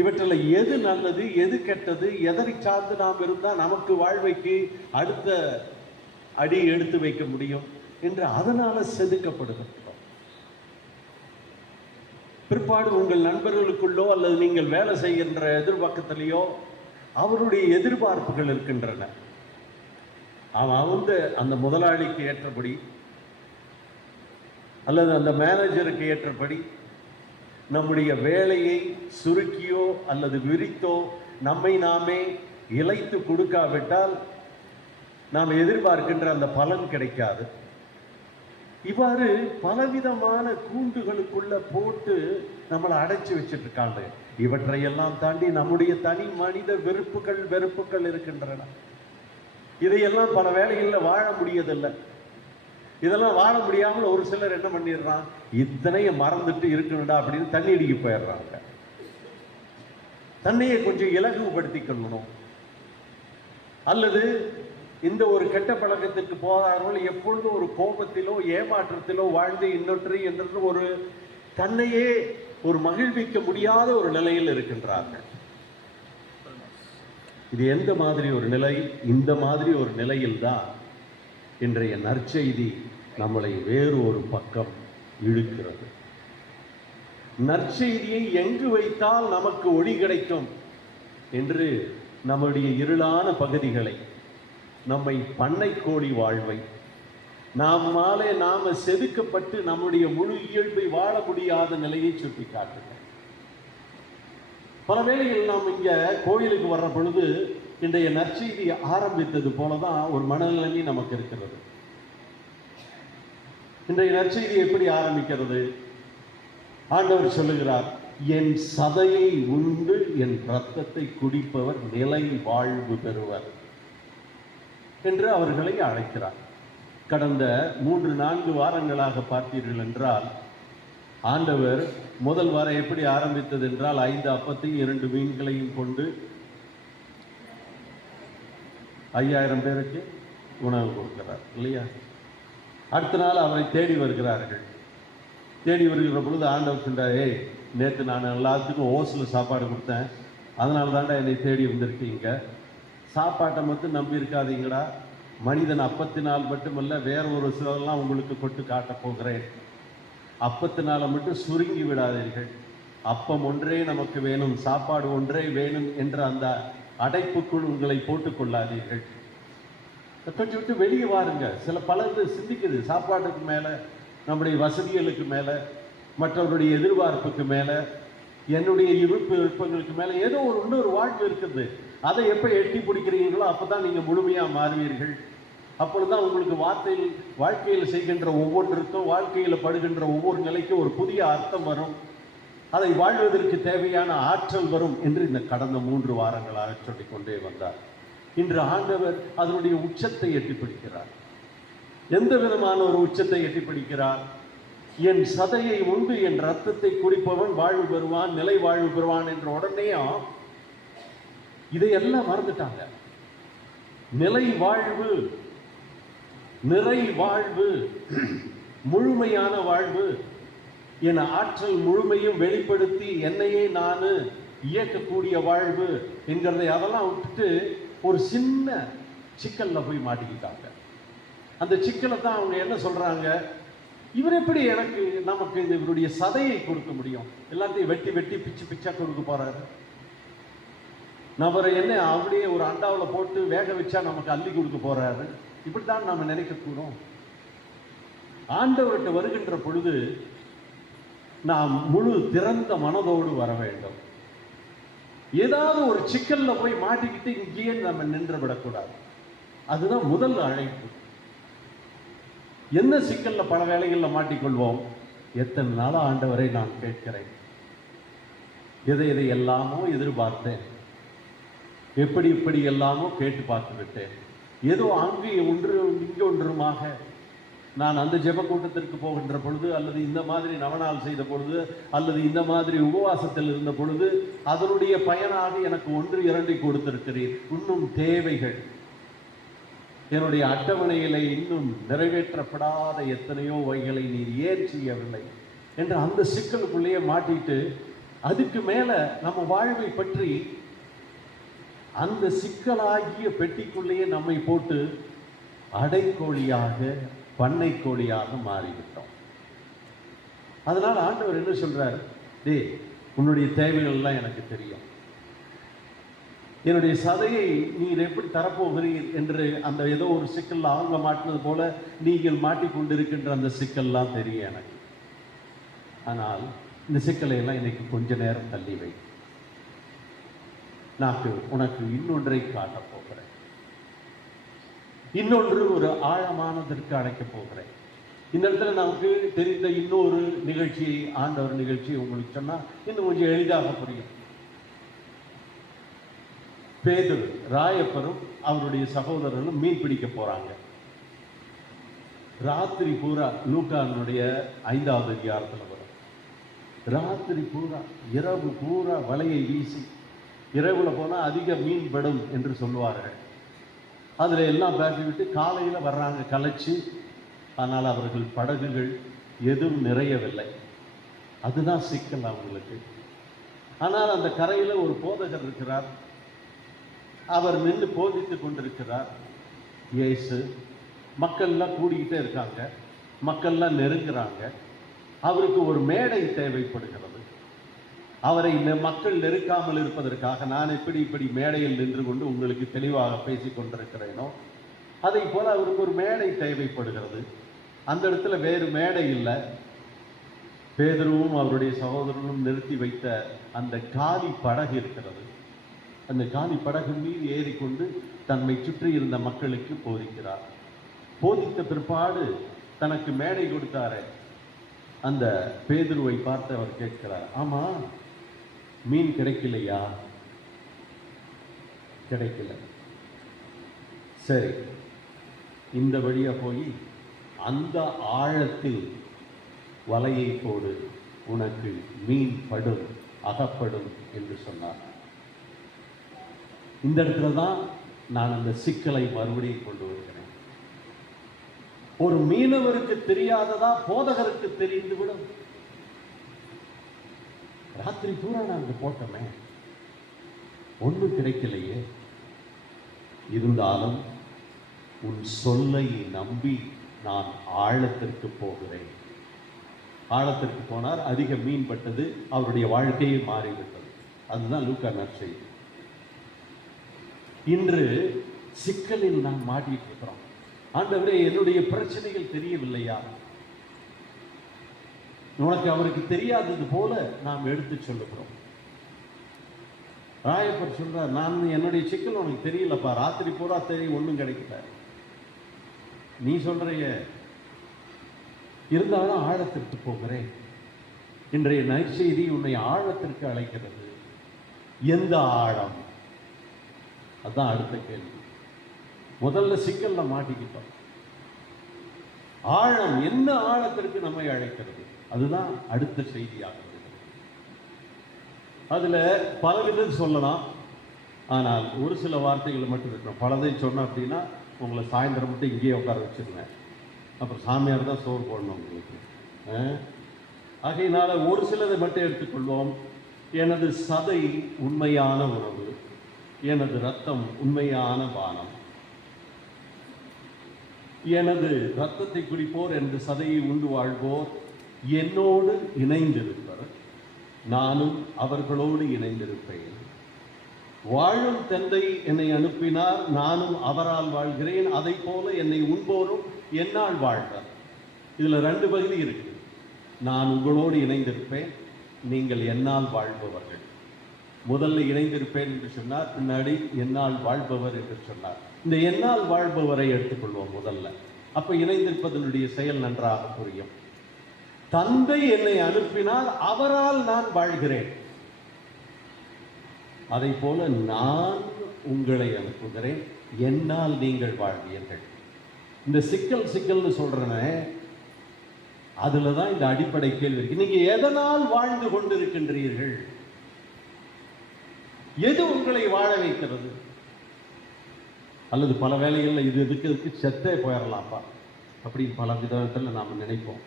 இவற்றில் எது நல்லது, எது கெட்டது, எதனை சார்ந்து நாம் இருந்தால் நமக்கு வாழ்வைக்கு அடுத்த அடி எடுத்து வைக்க முடியும் என்று அதனால செதுக்கப்படுகின்றோம். பிற்பாடு உங்கள் நண்பர்களுக்குள்ளோ அல்லது நீங்கள் வேலை செய்கின்ற எதிர்பக்கத்திலேயோ அவருடைய எதிர்பார்ப்புகள் இருக்கின்றன. அவன் அந்த முதலாளிக்கு ஏற்றபடி அல்லது அந்த மேனேஜருக்கு ஏற்றபடி நம்முடைய வேலையை சுருக்கியோ அல்லது விரித்தோ நம்மை நாமே இழைத்து கொடுக்காவிட்டால் நாம் எதிர்பார்க்கின்ற அந்த பலன் கிடைக்காது. இவ்வாறு பலவிதமான கூண்டுகளுக்குள்ள போட்டு நம்மளை அடைச்சி வச்சிட்டு இருக்காங்க. இவற்றையெல்லாம் தாண்டி நம்முடைய தனி மனித வெறுப்புகள் இருக்கின்றன. இதையெல்லாம் பல வேளைகளில் வாழ முடியதில்லை. இதெல்லாம் வாழ முடியாமல் ஒரு சிலர் என்ன பண்ணிடுறான், இத்தனையை மறந்துட்டு இருக்கணும்டா அப்படின்னு தண்ணி அடிக்க போயிடுறாங்க. தன்னையை கொஞ்சம் இலகுபடுத்திக் கொள்ளணும். அல்லது இந்த ஒரு கெட்ட பழக்கத்திற்கு போகாதவர்கள் எப்பொழுதும் ஒரு கோபத்திலோ ஏமாற்றத்திலோ வாழ்ந்து இன்னொன்று ஒரு தன்னையே ஒரு மகிழ்விக்க முடியாத ஒரு நிலையில் இருக்கின்றார்கள். இது எந்த மாதிரி ஒரு நிலை? இந்த மாதிரி ஒரு நிலையில்தான் இன்றைய நற்செய்தி நம்மளை வேறு ஒரு பக்கம் இழுக்கிறது. நற்செய்தியை எங்கு வைத்தால் நமக்கு ஒளி கிடைக்கும் என்று நம்முடைய இருளான பகுதிகளை, நம்மை பண்ணை கோழி வாழ்வை, நாம செதுக்கப்பட்டு நம்முடைய முழு இயல்பை வாழ முடியாத நிலையை சுட்டி காட்டுகிறோம். பல வேளைகளில் நாம் இங்க கோயிலுக்கு வர்ற பொழுது இன்றைய நற்செய்தி ஆரம்பித்தது போலதான் ஒரு மனநிலைமை நமக்கு இருக்கிறது. இன்றைய நற்செய்தி எப்படி ஆரம்பிக்கிறது? ஆண்டவர் சொல்லுகிறார், என் சதையை உண்டு என் இரத்தத்தை குடிப்பவர் நிலை வாழ்வு பெறுவர் என்று அவர்களை அழைக்கிறார். கடந்த 3-4 வாரங்களாக பார்த்தீர்கள் என்றால் ஆண்டவர் முதல் வாரம் எப்படி ஆரம்பித்தது என்றால் 5 அப்பத்தையும் 2 மீன்களையும் கொண்டு 5000 பேருக்கு உணவு கொடுக்கிறார் இல்லையா? அடுத்த நாள் அவரை தேடி வருகிறார்கள். தேடி வருகிற பொழுது ஆண்டவர் சொல்றார், ஏய் நேற்று நான் எல்லாத்துக்கும் ஓசில் சாப்பாடு கொடுத்தேன், அதனால தாண்டா என்னை தேடி வந்திருக்கீங்க. சாப்பாட்டை மட்டும் நம்பி இருக்காதீங்கடா, மனிதன் அப்பத்தினால் மட்டுமல்ல வேற ஒரு சிலரெல்லாம் உங்களுக்கு கொட்டு காட்டப் போகிறேன். அப்பத்தினால மட்டும் சுருங்கி விடாதீர்கள். அப்பம் ஒன்றே நமக்கு வேணும், சாப்பாடு ஒன்றே வேணும் என்ற அந்த அடைப்புக்குள் உங்களை போட்டுக் கொள்ளாதீர்கள். கொஞ்சம் விட்டு வெளியே வாருங்க. பலது சிந்திக்குது, சாப்பாட்டுக்கு மேல, நம்முடைய வசதிகளுக்கு மேல, மற்றவருடைய எதிர்பார்ப்புக்கு மேல, என்னுடைய விருப்பங்களுக்கு மேல ஏதோ இன்னொரு வாழ்வு இருக்குது. அதை எப்ப எட்டி பிடிக்கிறீங்களோ அப்பதான் நீங்க முழுமையா மாறுவீர்கள். அப்பொழுதுதான் உங்களுக்கு வாழ்க்கையில் செய்கின்ற ஒவ்வொன்றுக்கும், வாழ்க்கையில் படுகின்ற ஒவ்வொரு நிலைக்கும் ஒரு புதிய அர்த்தம் வரும், அதை வாழ்வதற்கு தேவையான ஆற்றல் வரும் என்று இந்த கடந்த 3 வாரங்களாக சொல்லிக்கொண்டே வந்தார். இன்று ஆண்டவர் அதனுடைய உச்சத்தை எட்டி பிடிக்கிறார். எந்த விதமான ஒரு உச்சத்தை எட்டி பிடிக்கிறார்? என் சதையை உண்டு என் ரத்தத்தை குடிப்பவன் வாழ்வு பெறுவான், நிலை வாழ்வு பெறுவான் என்ற உடனேயும் இதையெல்லாம் மறந்துட்டாங்க. நிலை வாழ்வு, நிறை வாழ்வு, முழுமையான வாழ்வு, என் ஆற்றல் முழுமையும் வெளிப்படுத்தி என்னையே நான் இயக்கக்கூடிய வாழ்வு என்கிறதை அதெல்லாம் விட்டுட்டு ஒரு சின்ன சிக்கல்ல போய் மாட்டிக்கிட்டாங்க. அந்த சிக்கலை தான் அவங்க என்ன சொல்றாங்க, இவர் எப்படி நமக்கு இவருடைய சதையை கொடுக்க முடியும்? எல்லாத்தையும் வெட்டி வெட்டி பிச்சு பிச்சா கொடுக்க போறாரு. நம்மரை என்ன அப்படியே ஒரு அண்டாவில் போட்டு வேக வச்சா நமக்கு அள்ளி கொடுக்க போறாரு. இப்படித்தான் நாம நினைக்கக்கூடும். ஆண்டவர்கிட்ட வருகின்ற பொழுது நாம் முழு திறந்த மனதோடு வர வேண்டும். ஏதாவது ஒரு சிக்கல்ல போய் மாட்டிக்கிட்டு இங்கேயே நம்ம நின்று விடக்கூடாது. அதுதான் முதல் அழைப்பு. என்ன சிக்கல்ல பல வேளைகளில் மாட்டிக்கொள்வோம். எத்தனை நாளா ஆண்டவரை நான் கேட்கிறேன், எதை எல்லாமோ எதிர்பார்த்தேன், எப்படி எல்லாமோ கேட்டு பார்த்து விட்டேன், ஏதோ அங்கே ஒன்று இங்கே ஒன்றுமாக நான் அந்த ஜெப கூட்டத்திற்கு போகின்ற பொழுது, அல்லது இந்த மாதிரி நவநாள் செய்த பொழுது, அல்லது இந்த மாதிரி உபவாசத்தில் இருந்த பொழுது அதனுடைய பயனாக எனக்கு 1-2 கொடுத்திருக்கிறீர். இன்னும் தேவைகள் என்னுடைய அட்டவணையில இன்னும் நிறைவேற்றப்படாத எத்தனையோ வகைகளை நீர் ஏன் செய்யவில்லை என்ற அந்த சிக்கலுக்குள்ளேயே மாட்டிட்டு, அதுக்கு மேல நம்ம வாழ்வை பற்றி அந்த சிக்கலாகிய பெட்டிக்குள்ளேயே நம்மை போட்டு அடைக்கோழியாக, பண்ணை கோழியாக மாறிவிட்டோம். அதனால ஆண்டவர் என்ன சொல்றார், டேய் உன்னுடைய தேவைகள் எல்லாம் எனக்கு தெரியும், என்னுடைய சதையை நீர் எப்படி தரப்போகிறீர் என்று அந்த ஏதோ ஒரு சிக்கல் அவங்க மாட்டினது போல நீங்கள் மாட்டிக்கொண்டிருக்கின்ற அந்த சிக்கல்லாம் தெரியும் எனக்கு. ஆனால் இந்த சிக்கலை எல்லாம் இன்னைக்கு கொஞ்ச நேரம் தள்ளி வை. நான் உனக்கு இன்னொன்றை காட்டப் போகிறேன், இன்னொன்று ஒரு ஆழமானதற்கு அழைக்கப் போகிறேன். இந்த இடத்துல நமக்கு தெரிந்த இன்னொரு நிகழ்ச்சியை, ஆண்டவர் நிகழ்ச்சி உங்களுக்கு சொன்னா இன்னும் கொஞ்சம் எளிதாக புரியும். பேதுரு, ராயப்பரும் அவருடைய சகோதரர்களும் மீன் பிடிக்க போறாங்க. ராத்திரி பூரா, லூக்கானுடைய 5வது அதிகாரத்தில் வரும், ராத்திரி பூரா இரவு பூரா வலையை வீசி, இரவுல போனா அதிக மீன் படும் என்று சொல்லுவார்கள். அதுல எல்லாம் பேசிவிட்டு காலையில வர்றாங்க கலைச்சு. ஆனால் அவர்கள் படகுகள் எதுவும் நிறையவில்லை. அதுதான் சிக்கல் அவங்களுக்கு. ஆனால் அந்த கரையில ஒரு போதகர் இருக்கிறார். அவர் நின்று போதித்துக் கொண்டிருக்கிறார். இயேசு, மக்கள்லாம் கூடிக்கிட்டே இருக்காங்க, மக்கள்லாம் நெருங்குறாங்க. அவருக்கு ஒரு மேடை தேவைப்படுகிறது. அவரை மக்கள் நெருக்காமல் இருப்பதற்காக நான் இப்படி மேடையில் நின்று கொண்டு உங்களுக்கு தெளிவாக பேசிக் கொண்டிருக்கிறேனோ அதை போல அவருக்கு ஒரு மேடை தேவைப்படுகிறது. அந்த இடத்துல வேறு மேடை இல்லை. பேதுருவும் அவருடைய சகோதரனும் நிறுத்தி வைத்த அந்த காலி படகு இருக்கிறது. அந்த காலி படகு மீது ஏறிக்கொண்டு தன்னை சுற்றி இருந்த மக்களுக்கு போதிக்கிறார். போதித்த பிற்பாடு தனக்கு மேடை கொடுத்தாரே அந்த பேதுருவை பார்த்து அவர் கேட்கிறார், ஆமா மீன் கிடைக்கலையா? கிடைக்கல. சரி, இந்த வழியா போய் அந்த ஆழத்தில் வலையை போடு, உனக்கு மீன் படும், அகப்படும் என்று சொன்னார். இந்த இடத்துல தான் நான் அந்த சிக்கலை மறுபடியும் கொண்டு வருகிறேன். ஒரு மீனவருக்கு தெரியாததா போதகருக்கு தெரிந்துவிடும். ராத்திரி பூரா நாங்கள் போட்டோமே, ஒன்றும் கிடைக்கலையே. இருந்தாலும் உன் சொல்லை நம்பி நான் ஆழத்திற்கு போகிறேன். ஆழத்திற்கு போனார். அதிக மீன் பட்டது. அவருடைய வாழ்க்கையை மாறிவிட்டது. அதுதான் லூக்கா நற்செய்தி. இன்று சிக்கலில் நாம் மாட்டிட்டு இருக்கிறோம். ஆண்டவரே, என்னுடைய பிரச்சனைகள் தெரியவில்லையா? உனக்கு அவருக்கு தெரியாதது போல நாம் எடுத்து சொல்லுகிறோம். ராயப்பர் சொல்றார், நான் என்னுடைய சிக்கல் உனக்கு தெரியலப்பா, ராத்திரி பூரா தெரியும், ஒன்றும் கிடைக்கல. நீ சொல்றைய, இருந்தாலும் ஆழத்திற்கு போகிறேன். இன்றைய நற்செய்தி உன்னை ஆழத்திற்கு அழைக்கிறது. எந்த ஆழம்? அதுதான் அடுத்த கேள்வி. முதல்ல சிக்கல்ல மாட்டிக்கிட்டோம். ஆழம், என்ன ஆழத்திற்கு நம்மை அழைக்கிறது, அதுதான் அடுத்த செய்தியாக இருக்கிறது. அதுல பலவிதம் சொல்லலாம், ஆனால் ஒரு சில வார்த்தைகள் மட்டும் இருக்கணும். பலதை சொன்னோம் அப்படின்னா உங்களை சாயந்தரம் மட்டும் இங்கேயே உட்கார வச்சிருங்க, அப்புறம் சாமியார் தான் சோறு போடணும் உங்களுக்கு. ஆகையினால ஒரு சிலதை மட்டும் எடுத்துக்கொள்வோம். எனது சதை உண்மையான உணவு, எனது ரத்தம் உண்மையான பானம். எனது ரத்தத்தை குடிப்போர், எனது சதையை உண்டு வாழ்வோர் என்னோடு இணைந்திருப்பர், நானும் அவர்களோடு இணைந்திருப்பேன். வாழும் தந்தை என்னை அனுப்பினார், நானும் அவரால் வாழ்கிறேன். அதை போல என்னை உண்போரும் என்னால் வாழ்வார். இதுல 2 பகுதி இருக்கு. நான் உங்களோடு இணைந்திருப்பேன், நீங்கள் என்னால் வாழ்பவர்கள். முதல்ல இணைந்திருப்பேன் என்று சொன்னார், பின்னாடி என்னால் வாழ்பவர் என்று சொன்னார். இந்த என்னால் வாழ்பவரை எடுத்துக்கொள்வோம் முதல்ல. அப்ப இணைந்திருப்பதனுடைய செயல் நன்றாக புரியும். தந்தை என்னை அனுப்பினால் அவரால் நான் வாழ்கிறேன், அதை போல நான் உங்களை அனுப்புகிறேன், என்னால் நீங்கள் வாழ்வீர்கள். இந்த சிக்கல்னு சொல்றேனே, அதுலதான் இந்த அடிப்படை கேள்வி இருக்கு. நீங்க எதனால் வாழ்ந்து கொண்டிருக்கின்றீர்கள்? எது உங்களை வாழ வைக்கிறது? அல்லது பல வேளைகளில் இது எதுக்கு செத்தே போயிடலாம்ப்பா அப்படின்னு பல விதத்தில் நாம் நினைப்போம்.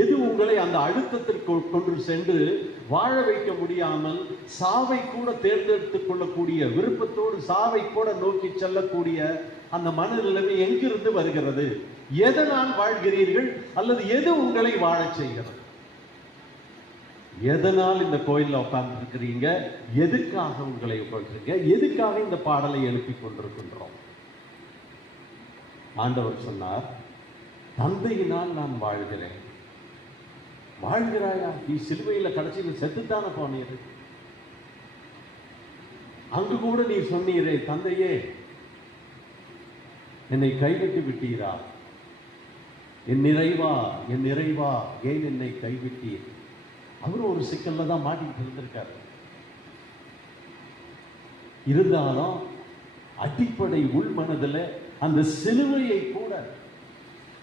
எது உங்களை அந்த அழுத்தத்திற்கு கொண்டு சென்று வாழ வைக்க முடியாமல் சாவை கூட தேர்ந்தெடுத்துக் கொள்ளக்கூடிய, விருப்பத்தோடு சாவை கூட நோக்கி செல்லக்கூடிய அந்த மனநிலைமை எங்கிருந்து வருகிறது? எதனால் வாழ்கிறீர்கள்? அல்லது எது உங்களை வாழச் செய்கிறது? எதனால் இந்த கோயிலில் உட்கார்ந்து இருக்கிறீங்க? எதுக்காக உங்களை உட்கார்ந்துருங்க? எதுக்காக இந்த பாடலை எழுப்பி கொண்டிருக்கின்றோம்? ஆண்டவர் சொன்னார், தந்தையினால் நான் வாழ்கிறேன். வாழ்கிறாயா? நீ சிலுவையில் கடைசியில் செத்துத்தானே போனீர். அங்கு கூட நீ சொன்னீரே, தந்தையே என்னை கைவிட்டு விட்டீரா? என் நிறைவா, என் நிறைவா, ஏன் என்னை கைவிட்டீர்? அவரும் ஒரு சிக்கல்ல தான் மாட்டிக்கிட்டு இருந்திருக்காரு. இருந்தாலும் அடிப்படை உள் மனதில் அந்த சிலுவையை கூட,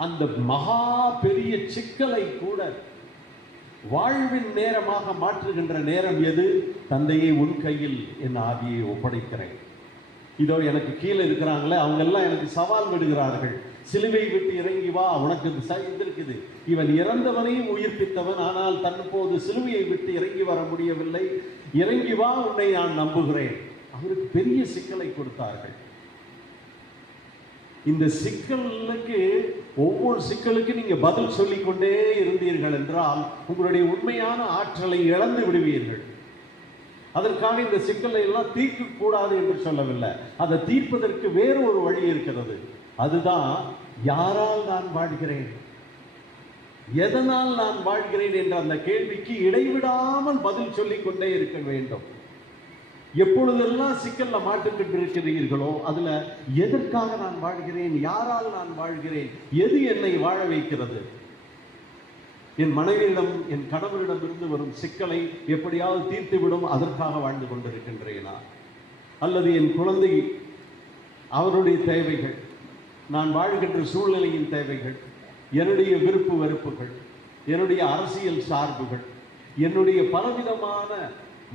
அந்த மகா பெரிய சிக்கலை கூட வாழ்வின் நேரமாக மாற்றுகின்ற நேரம் எது? தந்தையை உன் கையில் என் ஆவியை ஒப்படைக்கிறேன். இதோ எனக்கு கீழே இருக்கிறாங்களே, அவங்க எல்லாம் எனக்கு சவால் விடுகிறார்கள். சிலுவை விட்டு இறங்கி வா, உனக்கு இருக்குது. இவன் இறந்தவனையும் உயிர்ப்பித்தவன், ஆனால் தற்போது சிலுவையை விட்டு இறங்கி வர முடியவில்லை. இறங்கி வா, உன்னை நான் நம்புகிறேன். அவருக்கு பெரிய சிக்கலை கொடுத்தார்கள். இந்த சிக்கலுக்கு, ஒவ்வொரு சிக்கலுக்கு நீங்க பதில் சொல்லிக் கொண்டே இருந்தீர்கள் என்றால் உங்களுடைய உண்மையான ஆற்றலை இழந்து விடுவீர்கள். அதற்காக இந்த சிக்கலை எல்லாம் தீர்க்க கூடாது என்று சொல்லவில்லை. அதை தீர்ப்பதற்கு வேறு ஒரு வழி இருக்கிறது. அதுதான், யாரால் நான் வாழ்கிறேன், எதனால் நான் வாழ்கிறேன் என்ற அந்த கேள்விக்கு இடைவிடாமல் பதில் சொல்லிக் கொண்டே இருக்க வேண்டும். எப்பொழுதெல்லாம் சிக்கல்ல மாட்டுக்கிட்டு இருக்கிறீர்களோ அதுல எதற்காக நான் வாழ்கிறேன், யாரால் நான் வாழ்கிறேன், எது என்னை வாழ வைக்கிறது? என் மனைவியிடம், என் கணவரிடம் இருந்து வரும் சிக்கலை எப்படியாவது தீர்த்துவிடும், அதற்காக வாழ்ந்து கொண்டிருக்கின்றேனா? அல்லது என் குழந்தை, அவருடைய தேவைகள், நான் வாழ்கின்ற சூழ்நிலையின் தேவைகள், என்னுடைய விருப்பு வெறுப்புகள், என்னுடைய அரசியல் சார்புகள், என்னுடைய பலவிதமான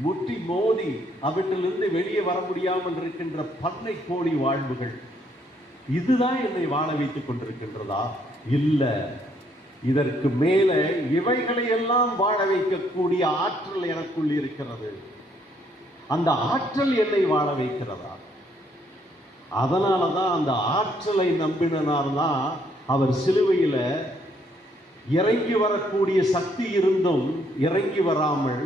முட்டி மோதி அவற்றிலிருந்து வெளியே வர முடியாமல் இருக்கின்ற பண்ணை கோழி வாழ்வுகள், இதுதான் என்னை வாழ வைத்துக் கொண்டிருக்கின்றதா? இல்ல, இதற்கு மேலே இவைகளை எல்லாம் வாழ வைக்கக்கூடிய ஆற்றல் எனக்குள் இருக்கிறது. அந்த ஆற்றல் என்னை வாழ வைக்கிறதா? அதனாலதான் அந்த ஆற்றலை நம்பினால்தான் அவர் சிலுவையில இறங்கி வரக்கூடிய சக்தி இருந்தும் இறங்கி வராமல்,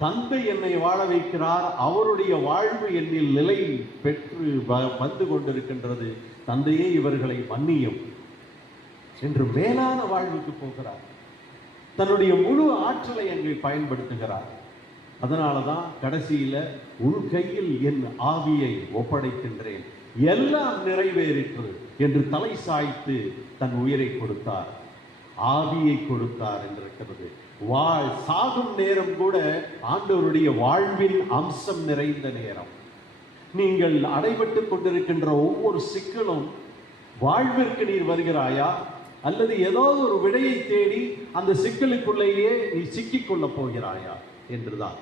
தந்தை என்னை வாழ வைக்கிறார், அவருடைய வாழ்வு என்னில் நிலை பெற்று வந்து கொண்டிருக்கின்றது, தந்தையே இவர்களை மன்னியும் என்று மேலான வாழ்வுக்கு போகிறார். தன்னுடைய முழு ஆற்றலை அங்கே பயன்படுத்துகிறார். அதனாலதான் கடைசியில உன் கையில் என் ஆவியை ஒப்படைக்கின்றேன், எல்லாம் நிறைவேறிற்று என்று தலை சாய்த்து தன் உயிரை கொடுத்தார், ஆவியை கொடுத்தார் என்றிருக்கிறது. சாகும் நேரம் கூட ஆண்டவருடைய வாழ்வின் அம்சம் நிறைந்த நேரம். நீங்கள் அடைபட்டுக் கொண்டிருக்கின்ற ஒவ்வொரு சிக்கலும் வாழ்விற்கு நீர் வருகிறாயா, அல்லது ஏதாவது ஒரு விடையை தேடி அந்த சிக்கலுக்குள்ளேயே நீ சிக்கிக் கொள்ளப் போகிறாயா என்றுதான்.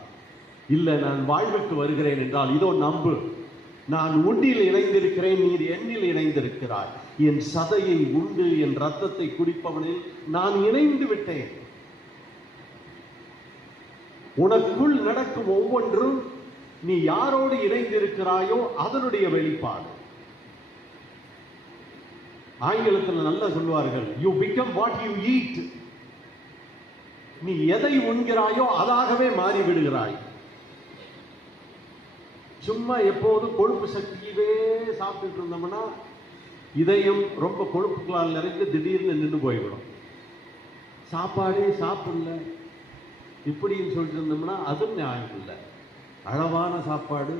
இல்லை, நான் வாழ்வுக்கு வருகிறேன் என்றால் இதோ நம்பு, நான் உன்னில் இணைந்திருக்கிறேன், நீர் என்னில் இணைந்திருக்கிறாய். என் சதையை உண்டு என் ரத்தத்தை குடிப்பவனில் நான் இணைந்து விட்டேன். உனக்குள் நடக்கும் ஒவ்வொன்றும் நீ யாரோடு இணைந்திருக்கிறாயோ அதனுடைய வெளிப்பாடு. ஆங்கிலத்தில் நல்லா சொல்வார்கள், you become what you eat. நீ எதை உண்கிறாயோ அதாகவே மாறிவிடுகிறாய். சும்மா எப்போது கொழுப்பு சக்தியவே சாப்பிட்டு இருந்தோம்னா இதயம் ரொம்ப கொழுப்புகளால் நிறைந்து திடீர்னு நின்று போய்விடும். சாப்பாடே சாப்பிடல இப்படின்னு சொல்லிட்டு இருந்தோம்னா அதுவும் நியாயம் இல்லை. அளவான சாப்பாடு,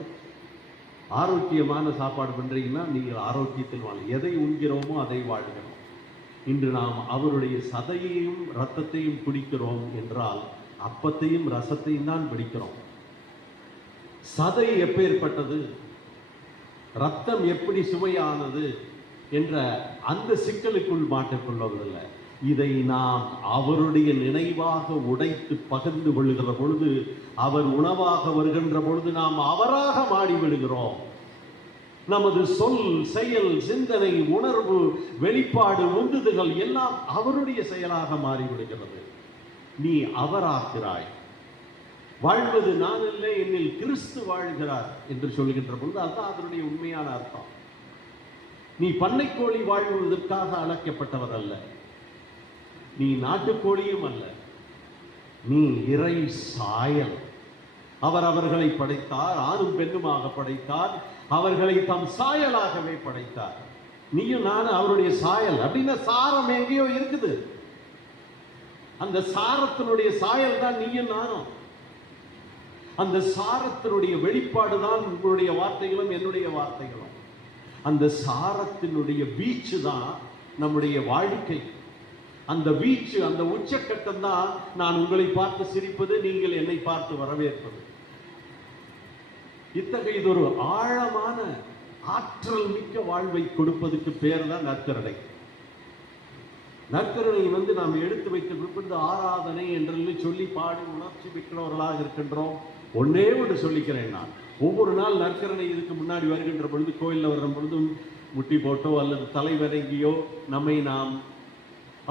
ஆரோக்கியமான சாப்பாடு பண்றீங்கன்னா நீங்கள் ஆரோக்கியத்தில் வாழ. எதை உண்கிறோமோ அதை வாழ்கிறோம். இன்று நாம் அவருடைய சதையையும் இரத்தத்தையும் குடிக்கிறோம் என்றால் அப்பத்தையும் ரசத்தையும் தான் பிடிக்கிறோம். சதை எப்பேற்பட்டது, ரத்தம் எப்படி சுவையானது என்ற அந்த சிக்கலுக்குள் மாட்டிக்கொள்வதில்லை. இதை நாம் அவருடைய நினைவாக உடைத்து பகிர்ந்து கொள்கிற பொழுது, அவர் உணவாக வருகின்ற பொழுது நாம் அவராக மாறி விடுகிறோம். நமது சொல், செயல், சிந்தனை, உணர்வு, வெளிப்பாடு, உந்துதல்கள் எல்லாம் அவருடைய செயலாக மாறிவிடுகிறது. நீ அவராகிறாய். வாழ்வது நான் இல்லை, என்னில் கிறிஸ்து வாழ்கிறார் என்று சொல்கின்ற பொழுது அதுதான் அதனுடைய உண்மையான அர்த்தம். நீ பண்ணைக்கோழி வாழ்வதற்காக அழைக்கப்பட்டவர் அல்ல, நீ நாட்டுக்கோழியும் அல்ல, நீ இறை சாயல். அவர் அவர்களை படைத்தார், ஆணும் பெண்ணுமாக படைத்தார், அவர்களை தம் சாயலாகவே படைத்தார். நீயும் நானும் அவருடைய சாயல். அப்படின்னா சாரம் எங்கேயோ இருக்குது. அந்த சாரத்தினுடைய சாயல் தான் நீயும் நானும். அந்த சாரத்தினுடைய வெளிப்பாடு தான் உங்களுடைய வார்த்தைகளும் என்னுடைய வார்த்தைகளும். அந்த சாரத்தினுடைய வீச்சு தான் நம்முடைய வாழ்க்கை. அந்த வீச்சு, அந்த உச்சக்கட்டம் தான் நான் உங்களை பார்த்து சிரிப்பது, நீங்கள் என்னை பார்த்து வரவேற்பது. இத்தகைய இது ஒரு ஆழமான ஆற்றல் மிக்க வாழ்வை கொடுப்பதற்கு பேர் தான் நற்கருணை. நற்கருணை நாம் எடுத்து வைத்து விருப்பது ஆராதனை என்று சொல்லி பாடி உணர்ச்சி மிக்கிறவர்களாக இருக்கின்றோம். ஒன்னே ஒன்று சொல்லிக்கிறேன், நான் ஒவ்வொரு நாள் நற்கருணை இதுக்கு முன்னாடி வருகின்ற பொழுது, கோயிலில் வருகிற பொழுதும் முட்டி போட்டோ அல்லது தலைவரங்கியோ நம்மை நாம்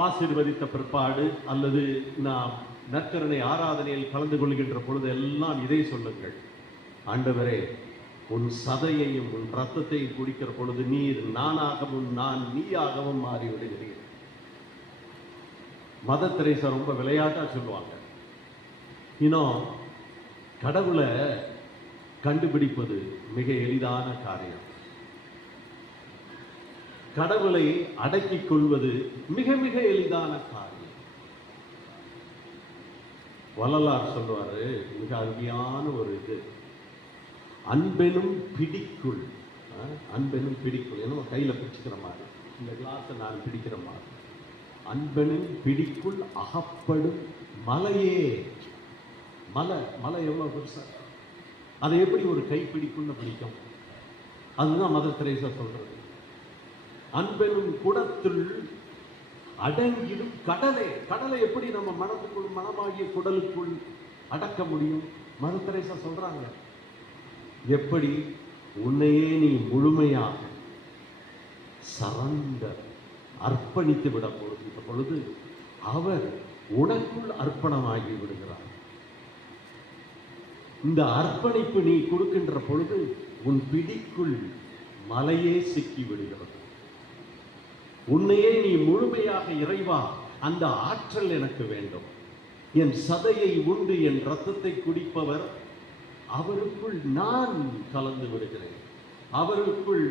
ஆசீர்வதித்த பிற்பாடு அல்லது நாம் நற்கருணை ஆராதனையில் கலந்து கொள்கின்ற பொழுது எல்லாம் இதை சொல்லுங்கள், ஆண்டவரே உன் சதையையும் உன் ரத்தத்தையும் குடிக்கிற பொழுது நீர் நானாகவும் நான் நீயாகவும் மாறிவிடுகிறீர். மதர் தெரேசா ரொம்ப விளையாட்டா சொல்லுவாங்க, இன்னும் கடவுளை கண்டுபிடிப்பது மிக எளிதான காரியம், கடவுளை அடக்கிக் கொள்வது மிக மிக எளிதான காரியம். வள்ளலார் சொல்வாரு, மிக அருமையான ஒரு இது, அன்பெனும் பிடிக்குள். அன்பெனும் பிடிக்குள் என்ன கையில பிடிச்சுக்கிற மாதிரி, இந்த கிளாஸை நான் பிடிக்கிற மாதிரி, அன்பெனும் பிடிக்குள் அகப்படும் மலையே. மலை மலை எவ்வளவு பெருசா, அதை எப்படி ஒரு கை பிடிக்குன்னு பிடிக்கும்? அதுதான் மதர் தெரேசா சொல்றது. அன்பெனும் குடத்துள் அடங்கிடும் கடலை. கடலை எப்படி நம்ம மனதுக்குள், மனமாகிய குடலுக்குள் அடக்க முடியும்? மதர் தெரேசா சொல்றாங்க, எப்படி உன்னையே நீ முழுமையாக சரண்டர் அர்ப்பணித்து விட பொழுது அவர் உனக்குள் அர்ப்பணமாகி விடுகிறார். இந்த அர்ப்பணிப்பு நீ கொடுக்கின்ற பொழுது உன் பிடிக்குள் மலையே சிக்கி விடுகிறது. உன்னையே நீ முழுமையாக, இறைவா அந்த ஆற்றல் எனக்கு வேண்டும், என் சதையை உண்டு என் இரத்தத்தை குடிப்பவர் அவருக்குள் நான் கலந்து விடுகிறேன், அவருக்குள்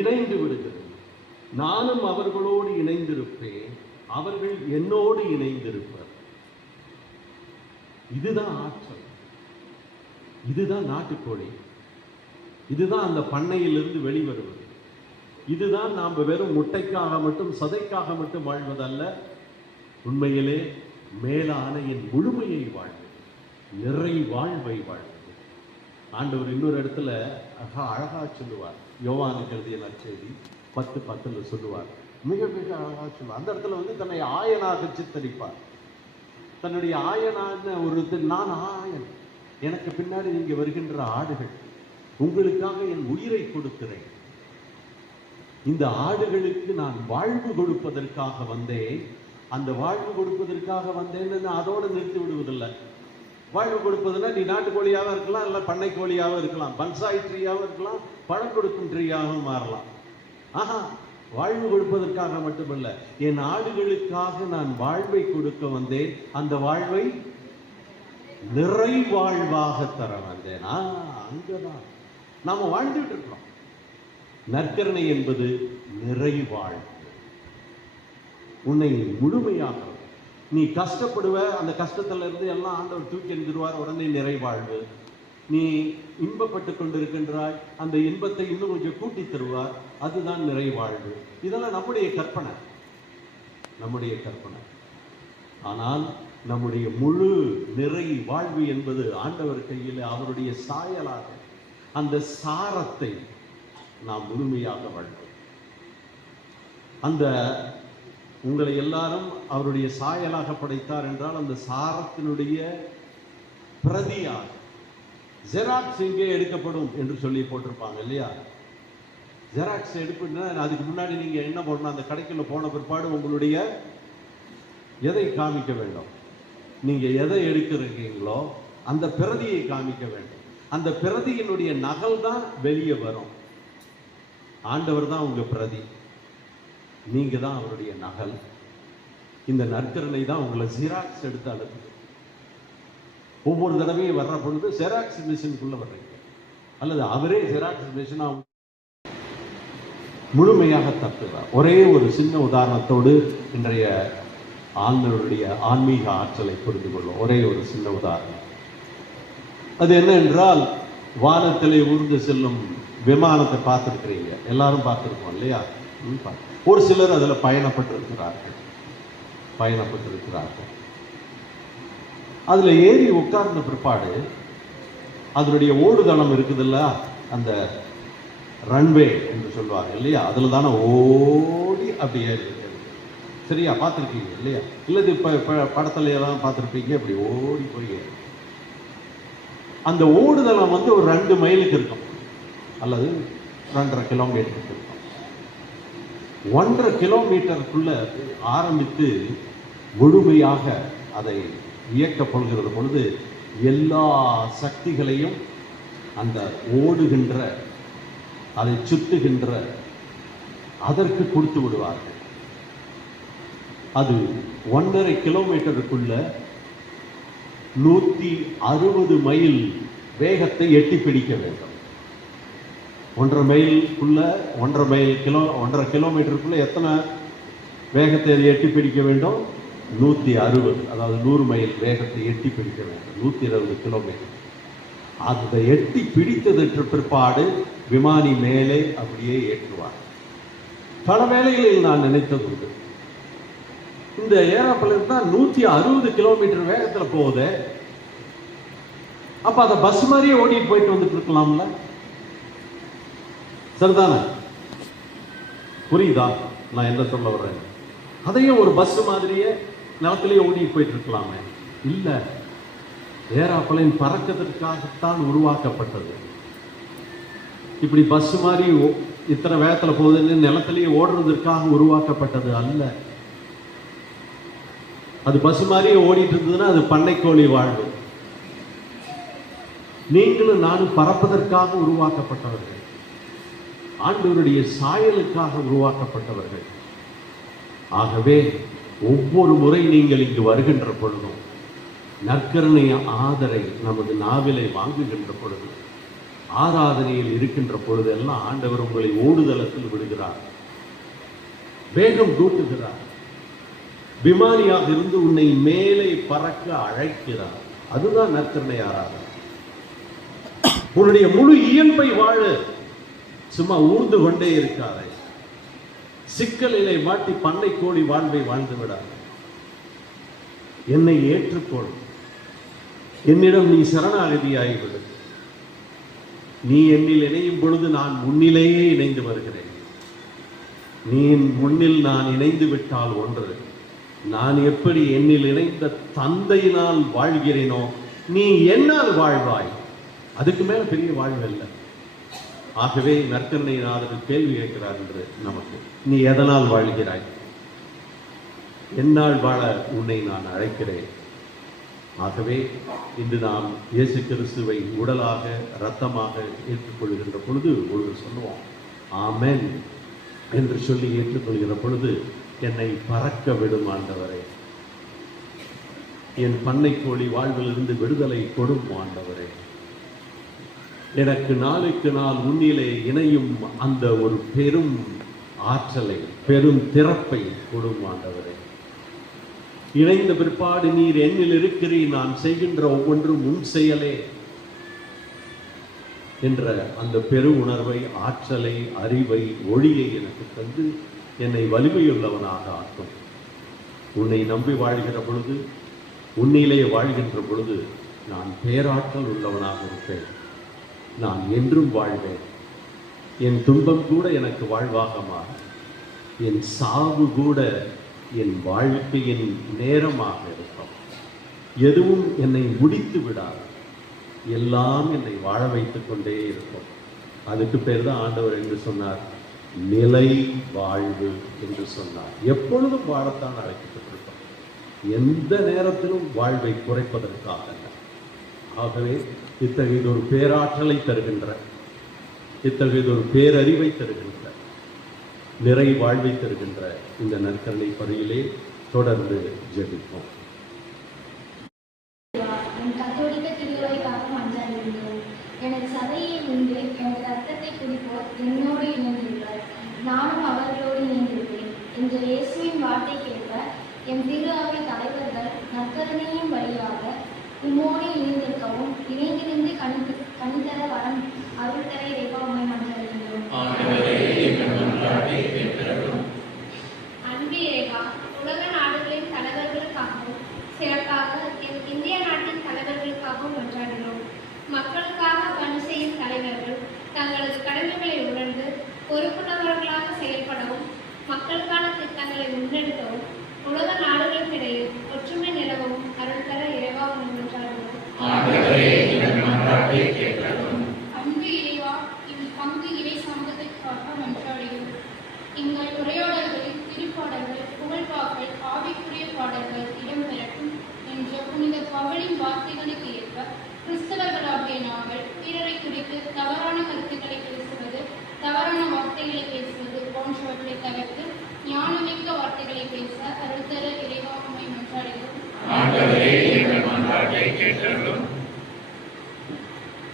இணைந்து விடுகிறேன், நானும் அவர்களோடு இணைந்திருப்பேன், அவர்கள் என்னோடு இணைந்திருப்பர். இதுதான் ஆற்றல், இதுதான் நாட்டுக்கோழி, இதுதான் அந்த பண்ணையிலிருந்து வெளிவருவது. இதுதான் நாம் வெறும் முட்டைக்காக மட்டும், சதைக்காக மட்டும் வாழ்வதல்ல, உண்மையிலே மேலான என் முழுமையை வாழ்வது, நிறை வாழ்வை வாழ்வது. ஆண்டவர் இன்னொரு இடத்துல அழகா சொல்லுவார், யோவானுக்கு எழுதிய நற்செய்தி 10:10 சொல்லுவார். மிக மிக அழகாக சொல்லுவார். அந்த இடத்துல வந்து தன்னை ஆயனாக சித்தரிப்பார். தன்னுடைய ஆயனான நான் ஆயன், எனக்கு பின்னாடி நீங்க வருகின்ற ஆடுகள், உங்களுக்காக என் உயிரை கொடுக்கிறேன், இந்த ஆடுகளுக்கு நான் வாழ்வு கொடுப்பதற்காக வந்தேன். அந்த வாழ்வு கொடுப்பதற்காக வந்தேன்னு அதோடு நிறுத்தி விடுவதில்லை. வாழ்வு கொடுப்பதுன்னா நீ நாட்டுக்கோழியாக இருக்கலாம், இல்லை பண்ணை கோழியாக இருக்கலாம், பன்சாய் ட்ரீயாகவும் இருக்கலாம், பழம் கொடுக்கும் ட்ரீயாகவும் மாறலாம். ஆஹா, வாழ்வு கொடுப்பதற்காக மட்டுமல்ல, என் ஆடுகளுக்காக நான் வாழ்வை கொடுக்க வந்தேன், அந்த வாழ்வை நிறைவாழ்வாக தர வந்தேன். அங்கதான் நாம வாழ்ந்துட்டு இருக்கிறோம். நற்கருணை என்பது நிறைவாழ்வு. உன்னை முழுமையாக, நீ கஷ்டப்படுவ, அந்த கஷ்டத்துல இருந்து எல்லாம் ஆண்டவர் தூக்கி எறிந்துருவார், உடனே நிறைவாழ்வு. நீ இன்பப்பட்டு கொண்டிருக்கின்றாய், அந்த இன்பத்தை இன்னும் கொஞ்சம் கூட்டி தருவார், அதுதான் நிறைவாழ்வு. இதெல்லாம் நம்முடைய கற்பனை, நம்முடைய கற்பனை. ஆனால் நம்முடைய முழு நிறை வாழ்வு என்பது ஆண்டவர் கையில், அவருடைய சாயலாக அந்த சாரத்தை நாம் முழுமையாக வாழ்வோம். அந்த உங்களை எல்லாரும் அவருடைய சாயலாக படைத்தார் என்றால் அந்த சாரத்தினுடைய பிரதியாக ஜெராக்ஸ் எங்கே எடுக்கப்படும் என்று சொல்லி போட்டிருப்பாங்க இல்லையா? ஜெராக்ஸ் எடுப்புன்னா அதுக்கு முன்னாடி நீங்க என்ன பண்ணணும், அந்த கடைக்குள்ள போன பிற்பாடு உங்களுடைய எதை காமிக்க வேண்டும், நீங்க எதை எடுக்கிறீங்களோ அந்த பிரதியை காமிக்க வேண்டும். அந்த பிரதியினுடைய நகல் தான் வெளியே வரும். ஆண்டவர் தான் உங்க பிரதி, நீங்க தான் அவருடைய நகல். இந்த நற்கருணை தான் உங்களை ஜெராக்ஸ் எடுத்து அனுப்புது. ஒவ்வொரு தடவையும் வர்ற பொழுது ஜெராக்ஸ் மிஷினுக்குள்ள வர்றீங்க, அல்லது அவரே ஜெராக்ஸ் மிஷினா முழுமையாக தப்புகிறார். ஒரே ஒரு சின்ன உதாரணத்தோடு இன்றைய ஆண்டவருடைய ஆன்மீக ஆற்றலை புரிந்து கொள்ளும். ஒரே ஒரு சின்ன உதாரணம். அது என்ன என்றால், வானத்திலே ஊர்ந்து செல்லும் விமானத்தை பார்த்துருக்கிறீங்க, எல்லாரும் பார்த்துருக்கோம் இல்லையா? ஒரு சிலர் அதில் பயணப்பட்டிருக்கிறார்கள். அதில் ஏறி உட்கார்ந்த பிற்பாடு அதனுடைய ஓடுதளம் இருக்குதுல்ல, அந்த ரன்வே என்று சொல்லுவாங்க இல்லையா, அதில் தானே ஓடி அப்படியே சரியா பார்த்துருக்கீங்க இல்லையா? இல்லது இப்போ படத்துல எல்லாம் பார்த்துருப்பீங்க, அப்படி ஓடி போய் அந்த ஓடுதளம் வந்து ஒரு 2 மைலுக்கு இருக்கும், அல்லது 2.5 கிலோமீட்டருக்கு இருக்கும். 1.5 கிலோமீட்டருக்குள்ள ஆரம்பித்து முழுமையாக அதை இயக்கப்படுகிறது பொழுது எல்லா சக்திகளையும் அந்த ஓடுகின்ற, அதை சுற்றுகின்ற அதற்கு கொடுத்து விடுவார்கள். அது 1.5 கிலோமீட்டருக்குள்ள 160 மைல் வேகத்தை எட்டி பிடிக்க வேண்டும். 1.5 கிலோமீட்டருக்குள்ள எத்தனை வேகத்தை அதை எட்டி பிடிக்க வேண்டும்? 160, அதாவது 100 மைல் வேகத்தை எட்டி பிடிக்க வேண்டும். 120 கிலோமீட்டர். அதை எட்டி பிடித்ததற்கு பிற்பாடு விமானி மேலே அப்படியே ஏற்றுவார். பல வேளைகளில் நான் நினைத்தது உண்டு, இந்த ஏரோப்ளேன் தான் 160 கிலோமீட்டர் வேகத்தில் போகுது, அப்ப அதை பஸ் மாதிரியே ஓடிட்டு போயிட்டு வந்துட்டு இருக்கலாம்ல? சரிதானே? புரியுதா நான் என்ன சொல்ல வர்றேன்? அதையும் ஒரு பஸ் மாதிரியே நிலத்திலேயே ஓடிட்டு போயிட்டு இருக்கலாமே? இல்ல, ஏரோப்ளேன் பறக்கிறதுக்காகத்தான் உருவாக்கப்பட்டது. இப்படி பஸ் மாதிரி இத்தனை வேகத்தில் போகுதுன்னு நிலத்திலேயே ஓடுறதுக்காக உருவாக்கப்பட்டது அல்ல. அது பஸ் மாதிரியே ஓடிட்டு இருந்ததுன்னா அது பண்ணைக்கோழி வாழ்வு. நீங்களும் நானும் பறப்பதற்காக உருவாக்கப்பட்டவர்கள், ஆண்டவருடைய சாயலுக்காக உருவாக்கப்பட்டவர்கள். ஆகவே ஒவ்வொரு முறை நீங்கள் இங்கு வருகின்ற பொழுதும், நற்கருணை ஆதரை நமது நாவிலை வாங்குகின்ற பொழுது, ஆராதனையில் இருக்கின்ற பொழுது எல்லாம் ஆண்டவர் உங்களை ஓடுதளத்தில் விடுகிறார், வேகம் கூட்டுகிறார், விமானியாக இருந்து உன்னை மேலே பறக்க அழைக்கிறார். அதுதான் நற்கருணை ஆராதனை. உன்னுடைய முழு இயல்பை வாழ, சும்மா ஊர்ந்து கொண்டே இருக்காதே. சிக்கலிலே மாட்டி பண்ணை கோழி வாழ்வை வாழ்ந்து விடாது. என்னை ஏற்றுக்கொள், என்னிடம் நீ சரணாகதியாகிவிடு. நீ என்னில் இணையும் பொழுது நான் முன்னிலேயே இணைந்து வருகிறேன். நீ முன்னில் நான் இணைந்து விட்டால் ஒன்று, நான் எப்படி என்னில் இணைந்த தந்தையினால் வாழ்கிறேனோ நீ என்னால் வாழ்வாய். அதுக்கு மேல பெரிய வாழ்வு இல்லை. ஆகவே நற்கருணைநாதர் கேள்வி கேட்கிறார் என்று நமக்கு, நீ எதனால் வாழ்கிறாய்? என்னால் வாழ உன்னை நான் அழைக்கிறேன். ஆகவே இன்று நாம் இயேசு கிறிஸ்துவை உடலாக இரத்தமாக ஏற்றுக்கொள்கின்ற பொழுது ஒன்று சொல்லுவோம், ஆமென் என்று சொல்லி ஏற்றுக்கொள்கிற பொழுது, என்னை பறக்க விடும் ஆண்டவரே, என் பண்ணை கோழி வாழ்விலிருந்து விடுதலை கொடும் ஆண்டவரே, எனக்கு நாளுக்கு நாள் முன்னிலே இணையும் அந்த ஒரு பெரும் ஆற்றலை, பெரும் திறப்பை கொடும் ஆண்டவரே. இணைந்த பிற்பாடு நீர் என்னில் இருக்கிறீர், நான் செய்கின்ற ஒவ்வொன்றும் உன் செயலே என்ற அந்த பெரு உணர்வை, ஆற்றலை, அறிவை, ஒளியை எனக்கு தந்து என்னை வலிமையுள்ளவனாக ஆக்கும். உன்னை நம்பி வாழ்கிற பொழுது, உன்னிலே வாழ்கின்ற பொழுது நான் பேராற்றல் உள்ளவனாக இருப்பேன். நான் என்றும் வாழ்வேன். என் துன்பம் கூட எனக்கு வாழ்வாக மாறும். என் சாவு கூட என் வாழ்க்கையின் நேரமாக இருக்கும். எதுவும் என்னை முடித்து விடாது, எல்லாம் என்னை வாழ வைத்துக் கொண்டே இருக்கும். அதுக்கு பேர் தான் ஆண்டவர் என்று சொன்னார், நிலை வாழ்வு என்று சொன்னார். எப்பொழுதும் வாழத்தான் அழைக்கப்பட்டிருக்கும், எந்த நேரத்திலும் வாழ்வை குறைப்பதற்காக. ஆகவே இத்தகையதொரு பேராற்றலை தருகின்ற, இத்தகையதொரு பேரறிவை தருகின்ற, நிறை வாழ்வை தருகின்ற இந்த நற்கருணை பணியிலே தொடர்ந்து ஜெபிப்போம். என் கத்தோலிக்க திருவுரைக்காக மன்றாடுகிறோம். எனது சதையை உண்டு எனது ரத்தத்தை குடிப்போர் என்னோடு இணைந்துள்ளார், நானும் அவர்களோடு இணைந்திருப்பேன் என்ற இயேசுவின் வார்த்தை கேட்க என் திரு அவை தலைவர்கள் நற்கருணையின் வழியாக உம்மோடு இணைந்திருக்கவும் இணைந்திருந்து கனிதர வரம் அருள் தர இறைவா உம்மை மன்றாடுகிறோம். அன்பு இறைவா, உலக நாடுகளின் தலைவர்களுக்காகவும் சிறப்பாக இந்திய நாட்டின் தலைவர்களுக்காகவும் மன்றாடுகிறோம். மக்களுக்காக பணி செய்யும் தலைவர்கள் தங்களது கடமைகளை உணர்ந்து பொறுப்புள்ளவர்களாக செயல்படவும், மக்களுக்கான திட்டங்களை முன்னெடுக்கவும், உலக நாடுகளுக்கிடையே ஒற்றுமை நிலவவும் அருள் தர இறைவா உம்மை மன்றாடுகிறோம். அன்பு இறைவா, பங்கு இறை சமூகத்திற்காக மன்றாடுகிறோம். எங்கள் உரையாடல்களில் திருப்பாடல்கள், புகழ்பாக்கள், ஆவிக்குரிய பாடல்கள் இடம்பெறட்டும் என்ற புனித பவுலின் வார்த்தைகளுக்கு ஏற்ப கிறிஸ்தவர்களாகிய நாங்கள் பிறரை குறித்து தவறான கருத்துக்களை பேசுவது, தவறான வார்த்தைகளை பேசுவது போன்றவற்றை தவிர்த்து ஞானமிக்க வார்த்தைகளை பேச அருள் தர இறைவா உம்மை மன்றாடுகிறோம்.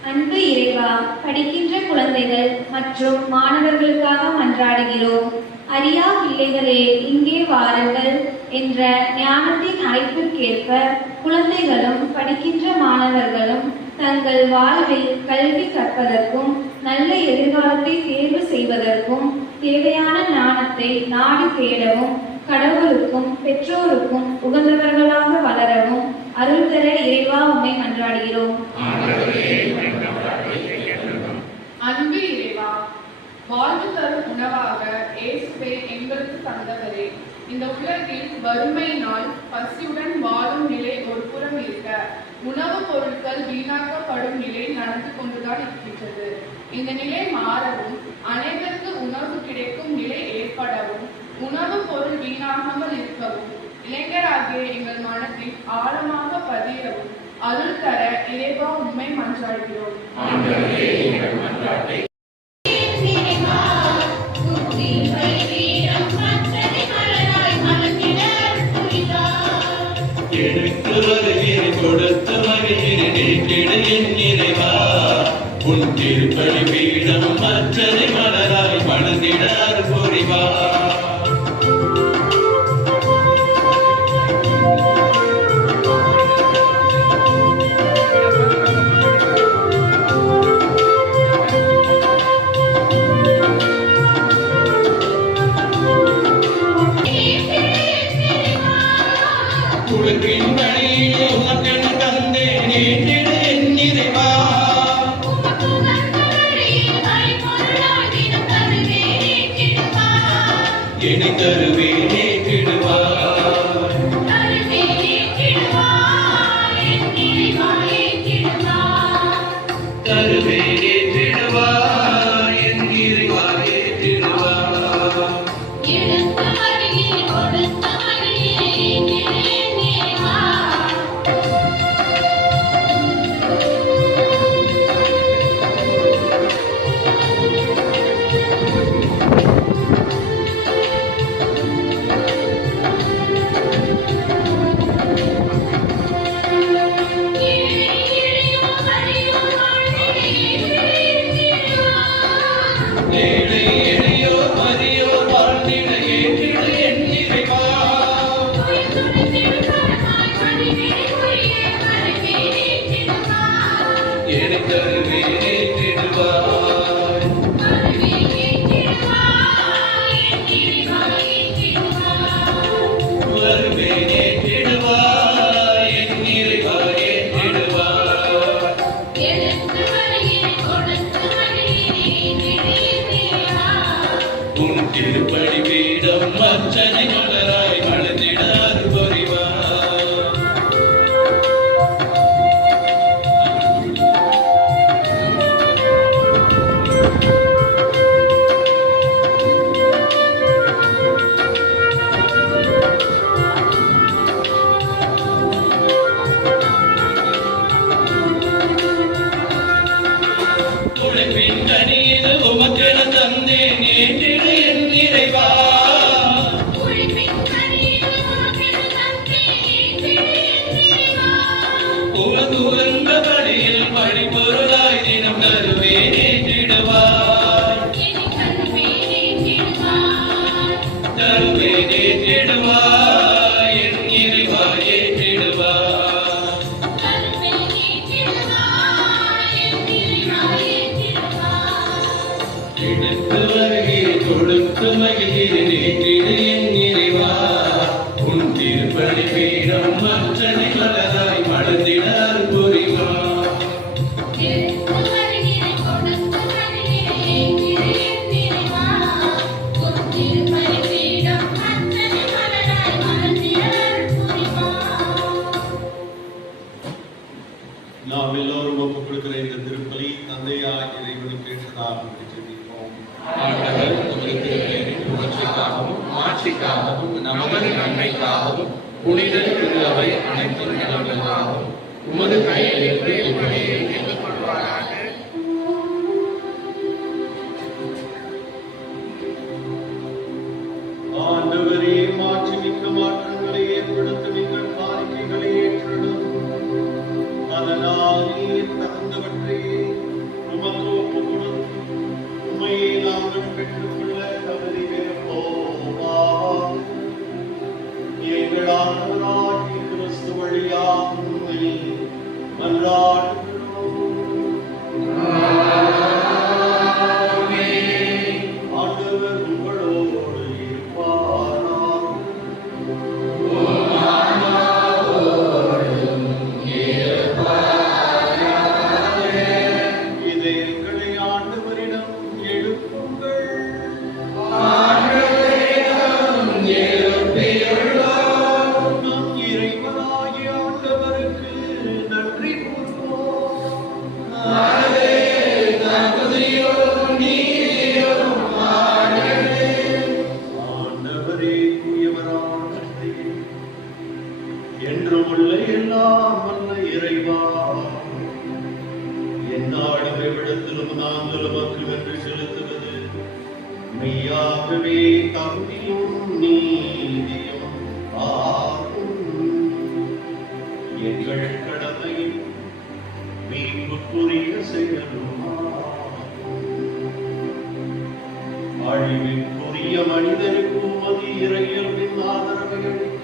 அன்பு இறைவா, படிக்கின்ற குழந்தைகள் மற்றும் மாணவர்களுக்காக மன்றாடுகிறோம். அறியா பிள்ளைகளே இங்கே வாருங்கள் என்ற ஞானத்தின் அழைப்பிற்கேற்ப குழந்தைகளும் படிக்கின்ற மாணவர்களும் தங்கள் வாழ்வில் கல்வி கற்பதற்கும் நல்ல எதிர்காலத்தை தேர்வு செய்வதற்கும் தேவையான ஞானத்தை நாடி தேடவும், கடவுளுக்கும் பெற்றோருக்கும் உகந்தவர்களாக வளரவும் அருள் தர இறைவா உம்மை மன்றாடுகிறோம். அன்பு இறைவா, வாழ்வு தரும் உணவாக இயேசுவை எங்களுக்கு தந்தவரே, இந்த உலகில் வறுமையினால் பசியுடன் வாழும் நிலை ஒரு புறம் இருக்க, உணவுப் பொருட்கள் வீணாக்கப்படும் நிலை நடந்து கொண்டுதான் இருக்கின்றது. இந்த நிலை மாறவும், அனைவருக்கு உணவு கிடைக்கும் நிலை ஏற்படவும், உணவுப் பொருள் வீணாகாமல் இருக்கவும், இளைஞராகிய எங்கள் மனத்தில் ஆழமாக பதியவும் அருள் தர இறைவா உம்மை மன்றாடுகிறோம். எடுத்து வருகிறேன், கொடுத்து வருகிறேன், நீக்கிட என் இறைவா. உன் திருப்பலி பீடம் மற்றதை மலராய் மணந்திட அருள் புரிவா. உலகின் வழியிலே உமக்கென தந்தேன், நீக்கிட என் இறைவா. என்னை தருவேன் ஏற்றிடுவார். தருவேன் ஏற்றிடுவார், என் இறைவா ஏற்றிடுவார். ஏழை எளியோர் மரியோர் வாழ்ந்திட ஏற்றிடு என் இறைவா. என்னை தருவேன் ஏற்றிடுவார். வருவேன் ஏற்றிடுவார், என் இறைவா ஏற்றிடுவார். உன் திருப்படி பீடம் அர்ச்சனை மலராய் வளர்ந்திட அருள் புரிவார். உழைப்பின் கனியில் உமக்கென தந்தேன் ஏற்றிடு என் இறைவா. உமக்கு உகந்த பலியில் பழிப்பொருளாய் தினம் தருவேன் ஏற்றிடுவார். தருவேன் ஏற்றிடுவார், என் இறைவா ஏற்றிடுவார். எடுத்து வருகிறேன் கொடுத்து மகிழ்கிறேன் ஏற்றிடு என் இறைவா. உன் திருப்படி பீடம் அர்ச்சனை மலராய் மலர்ந்திட அருள் புரிவார். நாம் எல்லோரும் ஒப்புக் கொடுக்கிற இந்த திருப்பலி தந்தையாய் இறைவனுக்கு ஏற்றதாக ஜெபிப்போம். ஆண்டவர் உமது திருப்பெயரின் புகழ்ச்சிக்காகவும் மாட்சிக்காகவும் நமது நன்மைக்காகவும் புனித திரு அவை அனைத்து நலன்களுக்காகவும் உமது கையிலிருந்து இப்படியே ஏற்றுக்கொள்வாராக. ஆண்டவரே, மாட்சிமிக்க மாற்றங்களை ஏற்படுத்த நீங்கள் காணிக்கைகளை ஏற்றிடும். அதனால் நீர் தகுந்தவற்றை உமக்கு ஒப்புக் கொடுத்து உம்மையே நாங்கள் பெற்றுக்கொள்ள தகுதி பெறுவோம். எங்கள் ஆண்டவராகிய கிறிஸ்து வழியாக உம்மை மன்றாடுகிறோம். ஆண்டவர் உங்களோடு இருப்பாராக. இதயங்களை ஆண்டவரிடம் எழுப்புங்கள். நம் இறைவனாகிய ஆண்டவருக்கு நன்றி கூறுவோம். ஆண்டவரே தூயவரானவரே, என்றும் உள்ள எல்லாம் வல்ல இறைவா, எந்நாளும் எவ்விடத்திலும் நாங்கள் உமக்கு நன்றி செலுத்துவது மெய்யாகவே தகுதியும் நீதியும் ஆகும். எங்கள் கடமையும் மீட்புக்குரிய செயலுமாகும். அழிவுக்குரிய மனிதருக்கு உமது இறையியல்பின் ஆதரவை அளிக்கும்.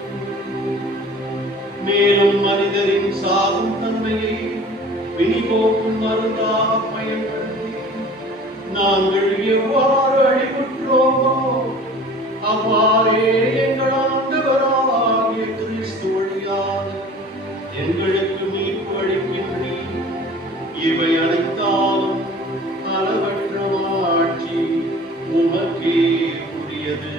மேலும் மனிதரின் சாகும் தன்மையை வினிபோக்கும் மருந்தாக பயன்படுத்தி நாங்கள் எவ்வாறு அழிவுற்றோமோ அவ்வாறே எங்கள் ஆண்டவராகிய கிறிஸ்து வழியாக எங்களுக்கு மீட்பு அளிக்கின்றீர். இவை அனைத்தாலும் அளவற்ற ஆட்சி உமக்கே உரியது.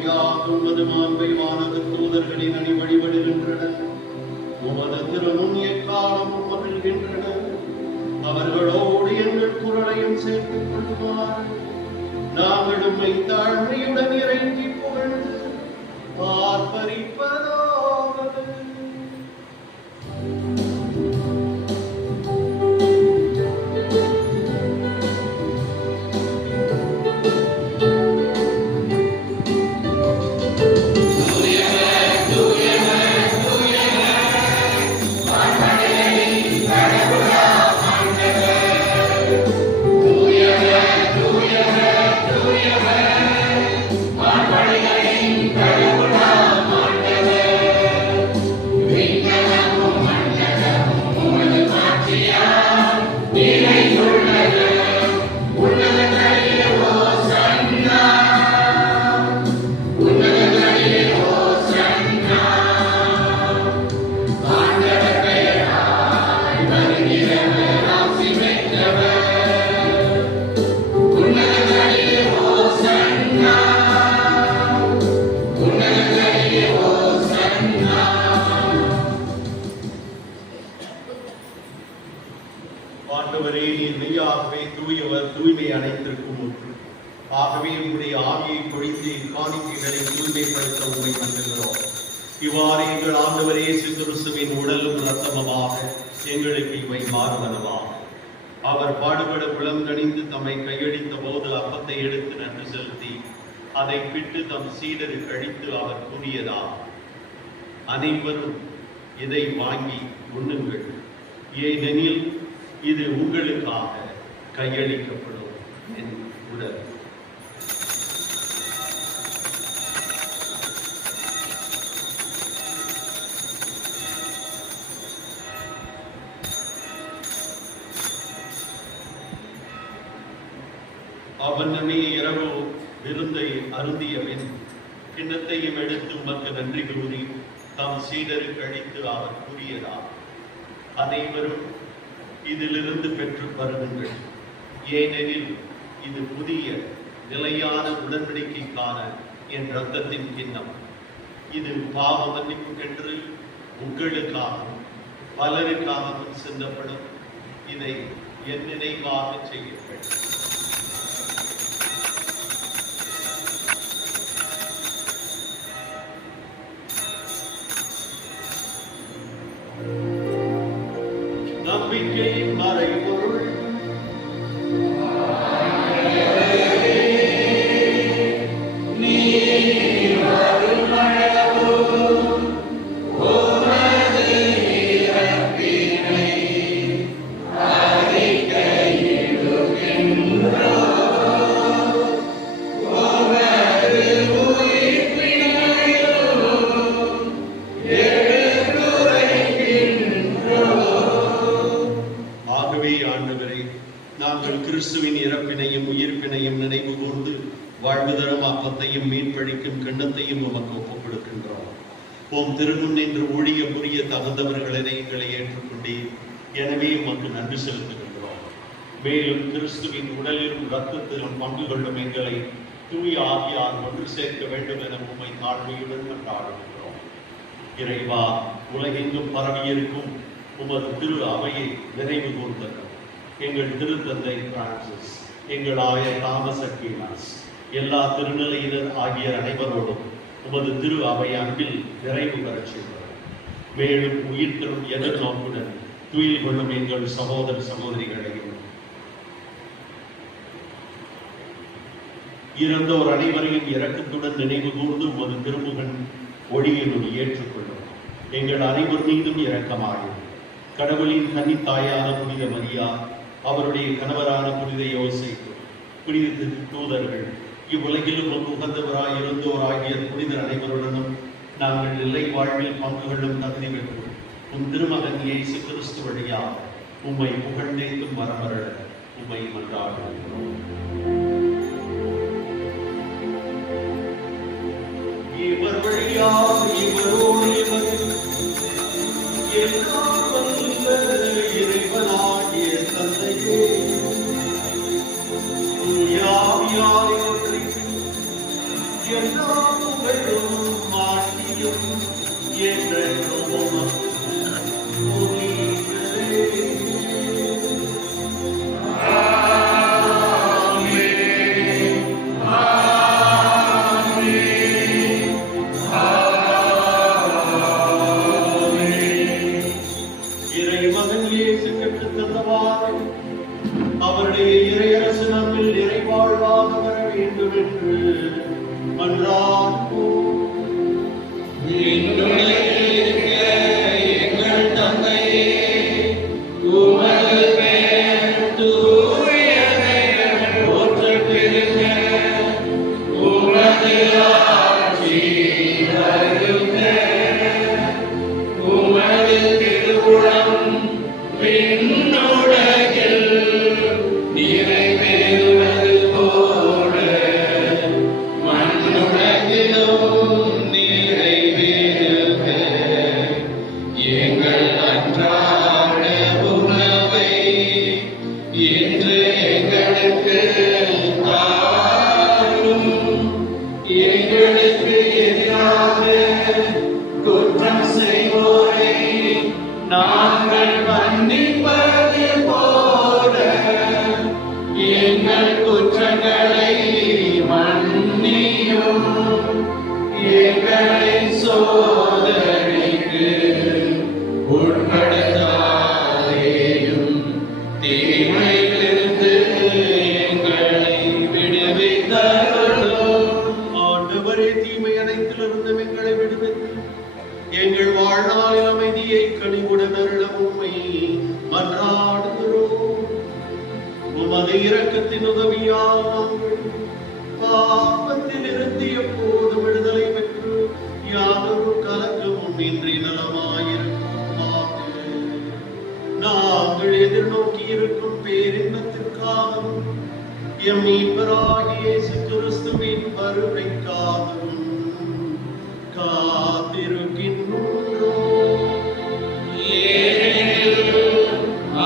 வழியாக உமது மாண்பை வானவர் தூதர்களின் அணி வழிபடுகின்றனர். உமது திருமுன் எக்காலமும் மகிழ்கின்றனர். அவர்களோடு எங்கள் குரலையும் சேர்த்துக் கொள்ளுமாறு நாங்கள் உம்மை தாழ்மையுடன் இறங்கி புகழ்ந்து ஆர்ப்பரிப்பதாவது. ஆண்டவரே, நீர் மெய்யாகவே தூயவர், தூய்மை அனைத்திற்கும் ஒன்று. ஆகவே உங்களுடைய ஆவியை பொழிந்து காணிக்கைகளை தூய்மைப்படுத்த உண்மை வந்துகிறோம். இவ்வாறு எங்கள் ஆண்டவரே கிறிஸ்துவின் உடலும் இரத்தமுமாக எங்களுக்கு இவை மாறுவனவாக. அவர் பாடுபட புலங்கணிந்து தம்மை கையடித்த போது அப்பத்தை எடுத்து நன்றி செலுத்தி அதை பிட்டு தம் சீடருக்கு அளித்து அவர் கூறியதாம், அனைவரும் இதை வாங்கி உண்ணுங்கள், ஏனெனில் இது உங்களுக்காக கையளிக்கப்படும் என் உடல். அவனமே இரவு விருந்தை அருந்திய பின் கிண்ணத்தையும் எடுத்து உமக்கு நன்றி கூறி தம் சீடருக்கு அளித்து அவர் கூறியதாம், அனைவரும் இதிலிருந்து பெற்று பருகுங்கள், ஏனெனில் இது புதிய நிலையான உடன்படிக்கைக்கான என் இரத்தத்தின் கிண்ணம். இது பாவ மன்னிப்புக்கென்று உங்களுக்காகவும் பலருக்காகவும் சிந்தப்படும். இதை என் நினைவாக செய்யுங்கள். நம்பிக்கையின் மறைபொருள் கிறிஸ்துவின் இறப்பினையும் உயிர்ப்பினையும் நினைவு கூர்ந்து வாழ்வு தரும் அப்பத்தையும் மீன்பழிக்கும் கிண்ணத்தையும் உமக்கு ஒப்புக் கொடுக்கின்றோம். உம் திருமுன் நின்று ஊழிய புரிய தகுந்தவர்களை எங்களை ஏற்றுக்கொண்டீர். எனவே உமக்கு நன்றி செலுத்துகின்றோம். மேலும் கிறிஸ்துவின் உடலிலும் இரத்தத்திலும் பங்கு கொள்ளும் எங்களை தூய ஆவியால் ஒன்று சேர்க்க வேண்டும் என உம்மை தாழ்மையுடன் கொண்டாடுகின்றோம். இறைவா, உலகெங்கும் பரவியிருக்கும் உமது திரு அவையை நினைவு கூர்ந்தனர். எங்கள் திருத்தந்தை பிரான்சிஸ், எங்கள் ஆயர் தாமஸ் அக்வீனாஸ், எல்லா திருநிலையினர் ஆகிய அனைவரோடும் உமது திரு அவை அன்பில் நிறைவு பெறச் செய்கிறார். மேலும் உயிர்த்தரும் எதிர்நோக்குடன் துயில் கொள்ளும் எங்கள் சகோதர சகோதரிகளையும் இறந்தோர் அனைவரையும் இரக்கத்துடன் நினைவு கூர்ந்து உமது திருமுகன் ஒளியினுள் ஏற்றுக்கொள்ளும். எங்கள் அனைவர் மீதும் இரக்கமாகும். கடவுளின் தனித்தாயான புனித மரியா, அவருடைய கணவரான புனித யோசேப்பு, புனித தூதர்கள், இவ்வுலகிலும் உகந்தவராய் இருந்தோர் ஆகிய புனிதர் அனைவருடனும் நாங்கள் நிலை வாழ்வில் பங்குகளும் தகுதி பெற்றோம். உம் திருமகன் இயேசு கிறிஸ்து வழியாக உம்மை புகழ்ந்தேத்தும் வரமரட உம்மை மன்றாடுகிறோம். இவர் வழியாக இவரோடு எல்லாம் வல்ல இறைவனாகிய தந்தையே, யாவியாய் எல்லா நம்மில் நிறைவாழ்வாக வர வேண்டும் என்று மன்றாடுவோம். எங்கள் தந்தையே, உமது பெயர் தூயது என போற்றப் பெறுக. உமது ஆட்சி வருக. உமது திருவுளம் விண்ணுலகில் நிறைவேறுவது போல மண்ணுலகிலும் நிறைவேறுக. எங்கள் அன்றாட உணவை இன்று எங்களுக்கு தாரும். எங்களுக்கு எதிராக குற்றம் செய்வோரை நாங்கள் மன்னிப்பது போல எங்கள் குற்றங்களை மன்னியும். எங்களை சோதனைக்கு உட்படுத்தாதேயும், தீமையிலிருந்து எங்களை விடுவித்தருளும். ஆண்டவரே, தீமை அனைத்திலிருந்து எங்களை விடுவித்து எங்கள் வாழ்நாள் அமைதியை கனிவுடன் அருள உம்மை மன்றாடுகிறோம். உமது இரக்கத்தின் உதவியால் நாங்கள் பாவத்தில் இருந்து எப்போது விடுதலை பெற்று யாதொரு கலக்கமும் இன்றி நலமாயிருப்போமாக. நாங்கள் எதிர்நோக்கி இருக்கும் பேரின்பத்திற்காகவும் எம் மீட்பராகிய இயேசு கிறிஸ்துவின் வருகைக்காகவும் காத்திருக்கின்றோம்.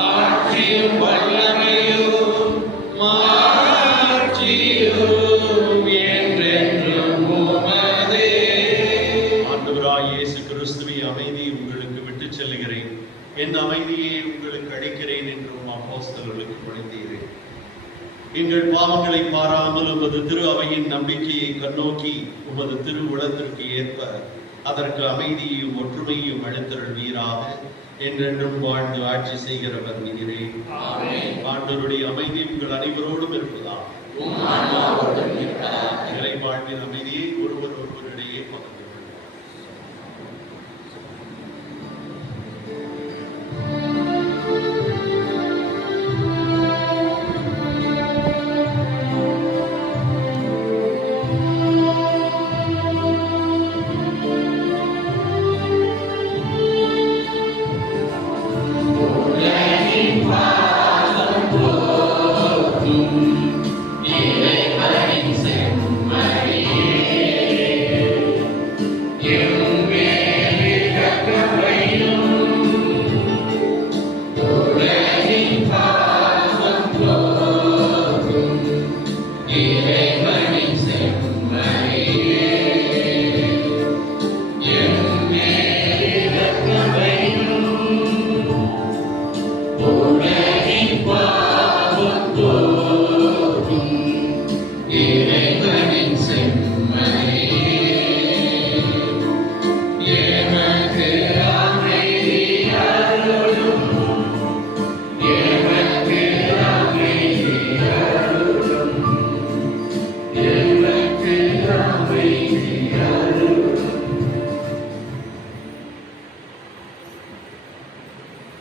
ஆட்சியும் வல்லமையும் மாட்சியும் என்றென்றும் உமதே. ஆண்டவராகிய இயேசு கிறிஸ்துவை அமைதியை உங்களுக்கு விட்டுச் செல்கிறேன், என் அமைதியை உங்களுக்கு அளிக்கிறேன் என்றும் அப்போஸ்தலர்களுக்கு பணித்தீரேன். எங்கள் பாவங்களை பாராமல் உமது திரு அவையின் நம்பிக்கையை கண்ணோக்கி உமது திருவுளத்திற்கு ஏற்ப அதற்கு அமைதியையும் ஒற்றுமையும் அளித்தருள்வீராக. என்றென்றும் வாழ்ந்து ஆட்சி செய்கிறவர் நீரே. ஆண்டவருடைய அமைதி உங்கள் அனைவரோடும் இருப்பதாக. நிலை வாழ்வின் அமைதியை ஒருவர் ஒருவரிடையே பகிர்ந்து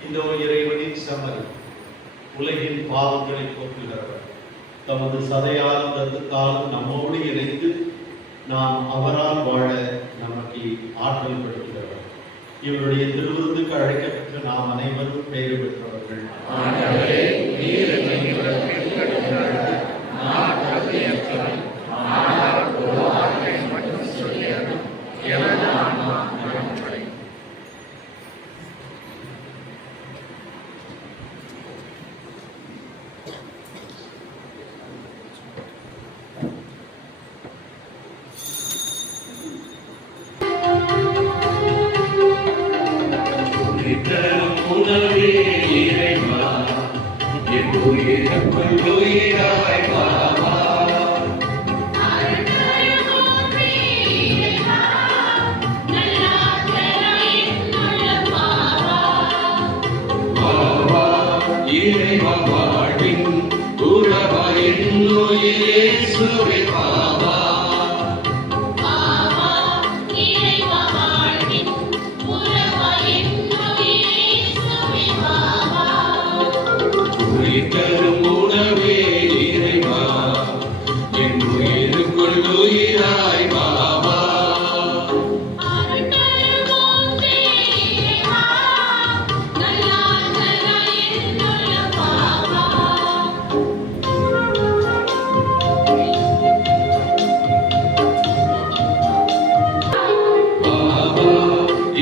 இதோ இறைவனின் சமரி, உலகின் பாவங்களை போக்குகிறவர். தமது சதையாலும் ரத்தத்தாலும் நம்மோடு இணைந்து நாம் அவரால் வாழ நமக்கு ஆற்றல் படுத்துகிறவர். இவருடைய திருவிருந்துக்கு அழைக்கப்பட்ட நாம் அனைவரும் பெயர் பெற்றவர்கள். முதலே இறைவா, என் உயிர் என்னுயிர் இயேசுவே பாவா. உயிர் தரும் உணவே இறைவா, என் உயிருக்குள் உயிராய் பாவா. பாவா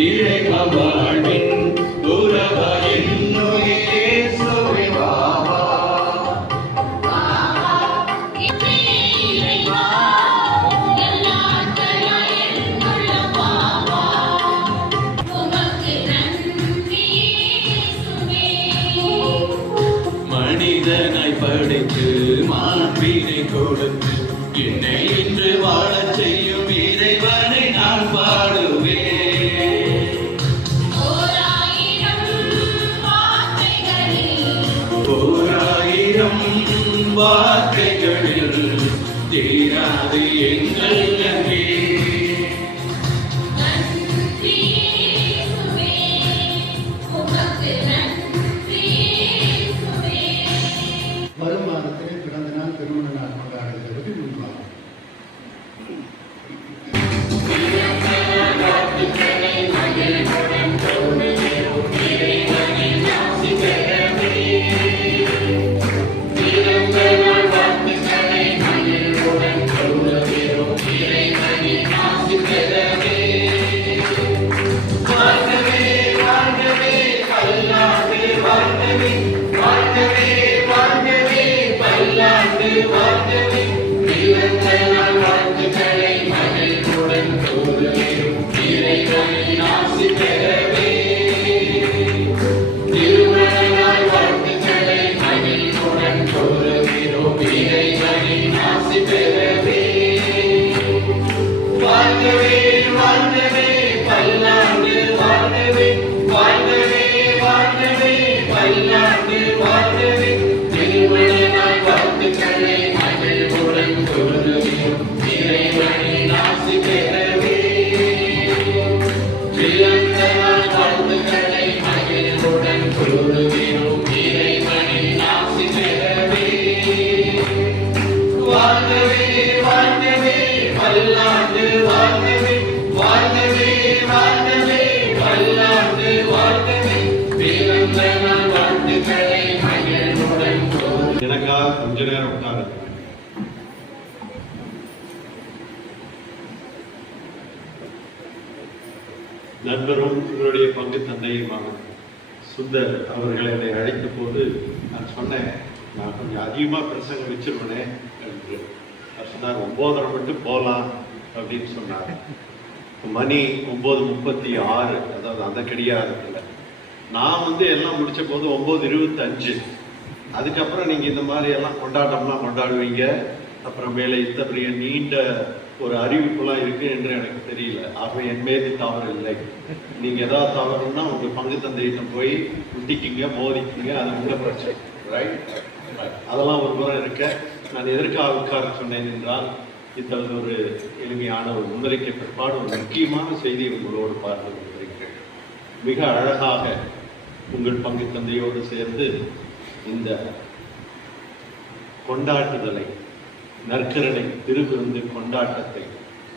இறைவா வாழ்வின் உறவா என்னுயிர் இயேசுவே பாவா. மனிதனாய் படைத்து மாண்பினை கொடுத்து என்னை இன்று வாழச் செய்யும் இறைவனை நான் பாடுவேன். ஓராயிரம் வார்த்தைகளில் தீராது எங்கள் நன்றி. வரும் மாதத்திலே பிறந்த நாள் திருமண நாள் கொண்டாடுகிறது முன்பாகும். வாழ்கவே வாழ்கவே பல்லாண்டு வாழ்கவே, வாழ்கவே வாழ்கவே பல்லாண்டு வாழ்கவே. பிறந்த நாள் வாழ்த்துக்களை மகிழ்வுடன் கூறுகிறோம் இறைவனின் ஆசி பெறவே. திருமண நாள் வாழ்த்துக்களை மகிழ்வுடன் கூறுகிறோம் இறைவனின் ஆசி பெறவே. வாழ்கவே வாழ்கவே பல்லாண்டு வாழ்கவே, வாழ்கவே வாழ்கவே பல்லாண்டு வாழ்கவே. திருமண நாள் வாழ்த்துக்களை மகிழ்வுடன் கூறுகிறோம் இறைவனின் ஆசி பெறவே. பிறந்த நாள் வாழ்த்துக்களை மகிழ்வுடன் கூறுகிறோம் இறைவனின் ஆசி பெறவே. வாழ்கவே வாழ்கவே பல்லாண்டு வாழ்கவே, வாழ்கவே வாழ்கவே பல்லாண்டு வாழ்கவே. பிறந்த நாள் வாழ்த்துக்களை மகிழ்வுடன் கூறுகிறோம். எனக்காக கொஞ்ச நேரம் உட்காருங்க. நண்பரும் உங்களுடைய பங்கு தந்தையுமான சுந்தர் அவர்களை என்னை அழைத்த போது நான் சொன்னேன், நான் கொஞ்சம் அதிகமாக பிரசங்கம் வச்சிருவேனே என்று. அவர் சொன்னார் 9:30 மட்டும் போகலாம் அப்படின்னு சொன்னார். மணி 9:36, அதாவது அந்த கடிகாரத்தில். நான் எல்லாம் முடிச்ச போது 9:25. அதுக்கப்புறம் நீங்கள் இந்த மாதிரி எல்லாம் கொண்டாட்டம்லாம் கொண்டாடுவீங்க, அப்புறம் மேலே இத்தகைய நீண்ட ஒரு அறிவிப்புலாம் இருக்கு என்று எனக்கு தெரியல. ஆகவே என் மீது தவறு இல்லை. நீங்கள் ஏதாவது தவறுன்னா உங்கள் பங்கு தந்தையிட்ட போய் முட்டிக்கிங்க, மோதிக்கிங்க, அது உள்ள பிரச்சனை. ரைட், அதெல்லாம் ஒரு புறம் இருக்க. நான் எதற்காக உட்கார சொன்னேன் என்றால், இத்தகைய ஒரு எளிமையான ஒரு முன்னுரைக்கு பிற்பாடு ஒரு முக்கியமான செய்தியை உங்களோடு பார்த்து கொண்டிருக்கிறேன். மிக அழகாக உங்கள் பங்கு தந்தையோடு சேர்ந்து இந்த கொண்டாட்டுதலை, நற்கருணை திருவிருந்து கொண்டாட்டத்தை,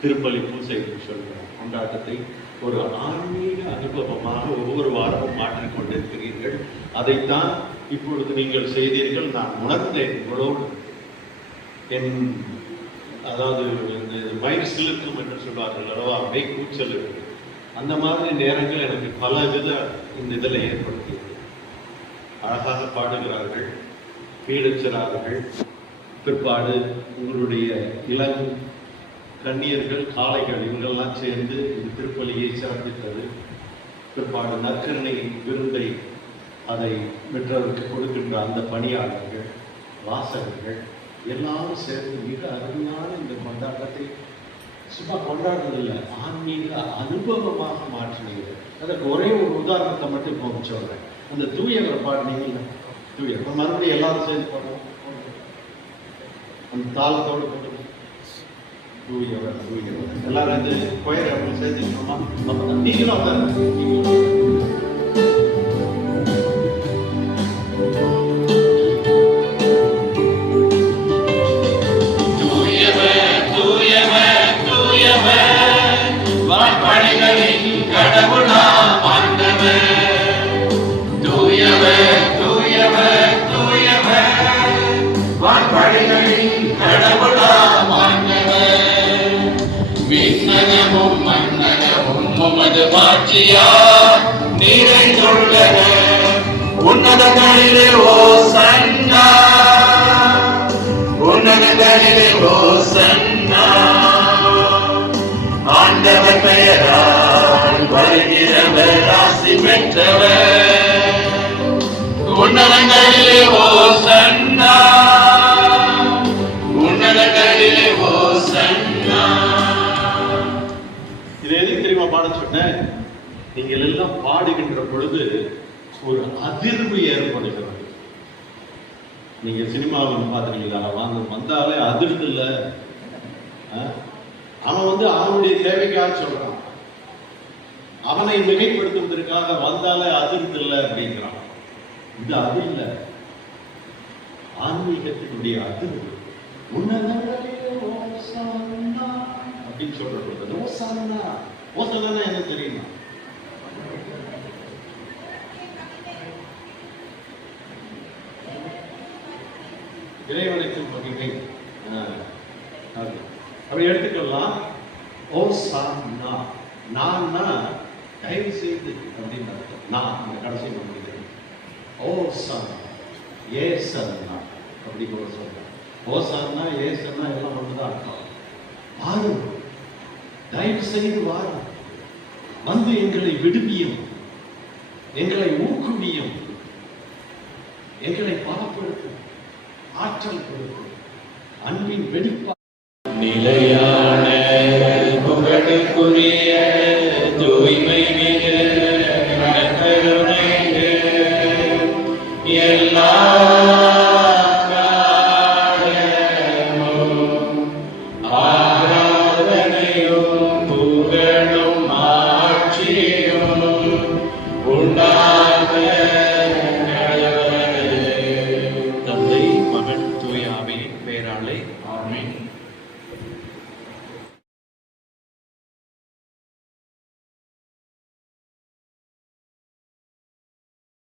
திருப்பலி பூசை சொல்கிற கொண்டாட்டத்தை ஒரு ஆன்மீக அனுபவமாக ஒவ்வொரு வாரமும் மாற்றிக்கொண்டிருக்கிறீர்கள். அதைத்தான் இப்பொழுது நீங்கள் செய்தீர்கள். நான் உணர்ந்தேன் உங்களோடு. அதாவது இந்த மயிர் சிலுக்கும் என்று சொல்வார்கள் அல்லவா, அவை கூச்சல் இருக்கு. அந்த மாதிரி நேரங்கள் எனக்கு பல வித இந்த இதில் ஏற்படுத்தியது. அழகாக பாடுகிறார்கள், பீடச்சிறார்கள். பிற்பாடு உங்களுடைய இளம் கன்னியர்கள், காளைகள், இவங்கெல்லாம் சேர்ந்து இந்த திருப்பலியை சிறப்பித்தது. பிற்பாடு நற்கருணை விருந்தை அதை பெற்றவருக்கு கொடுக்கின்ற அந்த பணியாளர்கள், வாசகர்கள் எல்லாரும் சேர்ந்து மிக அருமையான இந்த கொண்டாட்டத்தை சும்மா கொண்டாடுறதில்லை, ஆன்மீக அனுபவமாக மாற்றினீங்க. அதற்கு ஒரே ஒரு உதாரணத்தை மட்டும் இப்போ சொல்றேன். அந்த தூயவரை பாடினீங்கல்ல, தூயவர் மறுபடியும் எல்லாரும் சேர்ந்து பாடுவோம். அந்த தாளத்தோடு போட்டு தூயவர் தூயவர் எல்லாரும் இந்த கோயிலை அப்படி சேர்த்துக்கணுமா? நீங்களும் உட்காருங்க. வான்படைகளின் கடவுளாம் ஆண்டவர் தூயவர் தூயவர் தூயவர் வான்படைகளின் கடவுளாம் ஆண்டவர் விண்ணகமும் மண்ணகமும் உமது மாட்சியா நிறைந்துள்ளன உன்னதங்களிலே ஓசன்னா உன்னதங்களிலே ஓசன்னா ஆண்டவர் பெயரால் வருகிறவர் ஆசி பெற்றவர் உன்னதங்களிலே ஓசன்னா உன்னதங்களிலே ஓசன்னா. இது எதுக்கு தெரியுமா பாட சொன்னேன்? நீங்கள் எல்லாம் பாடுகின்ற பொழுது ஒரு அதிர்வு ஏற்படுகிறது. நீங்க சினிமாவில் பார்த்துருக்கீங்களா? வந்தாலே அதிர்வு இல்லை. அவன் அவனுடைய தேவைக்காக சொல்றான். அவனை மிகைப்படுத்துவதற்காக வந்தாலே அதிர்வு இல்லை அப்படிங்கிறான். இது அது இல்லை, ஆன்மீகத்தினுடைய அதிர்வு. அப்படின்னு சொல்றது ஓசானா. ஓசானா என்ன தெரியுமா? இறைவனுக்கு மகிமை. அப்படி எடுத்துக்கலாம். ஓசானா நான்னா தயவு செய்து அப்படின்னு அர்த்தம். நான் இந்த கடைசி முடிக்கிறேன். ஓசானா ஏசன்னா அப்படி கூட சொல்றேன். ஓசானா ஏசன்னா எல்லாம் ஒன்றுதான் அர்த்தம். வாரும், தயவு செய்து வாரும், வந்து எங்களை விடுவியும், எங்களை ஊக்குவியும், எங்களை பலப்படுத்தும், ஆற்றல் கொடுக்கும், அன்பின் வெளிப்பா நிலையான புகழுக்குரிய தூய்மை மிகு எல்லா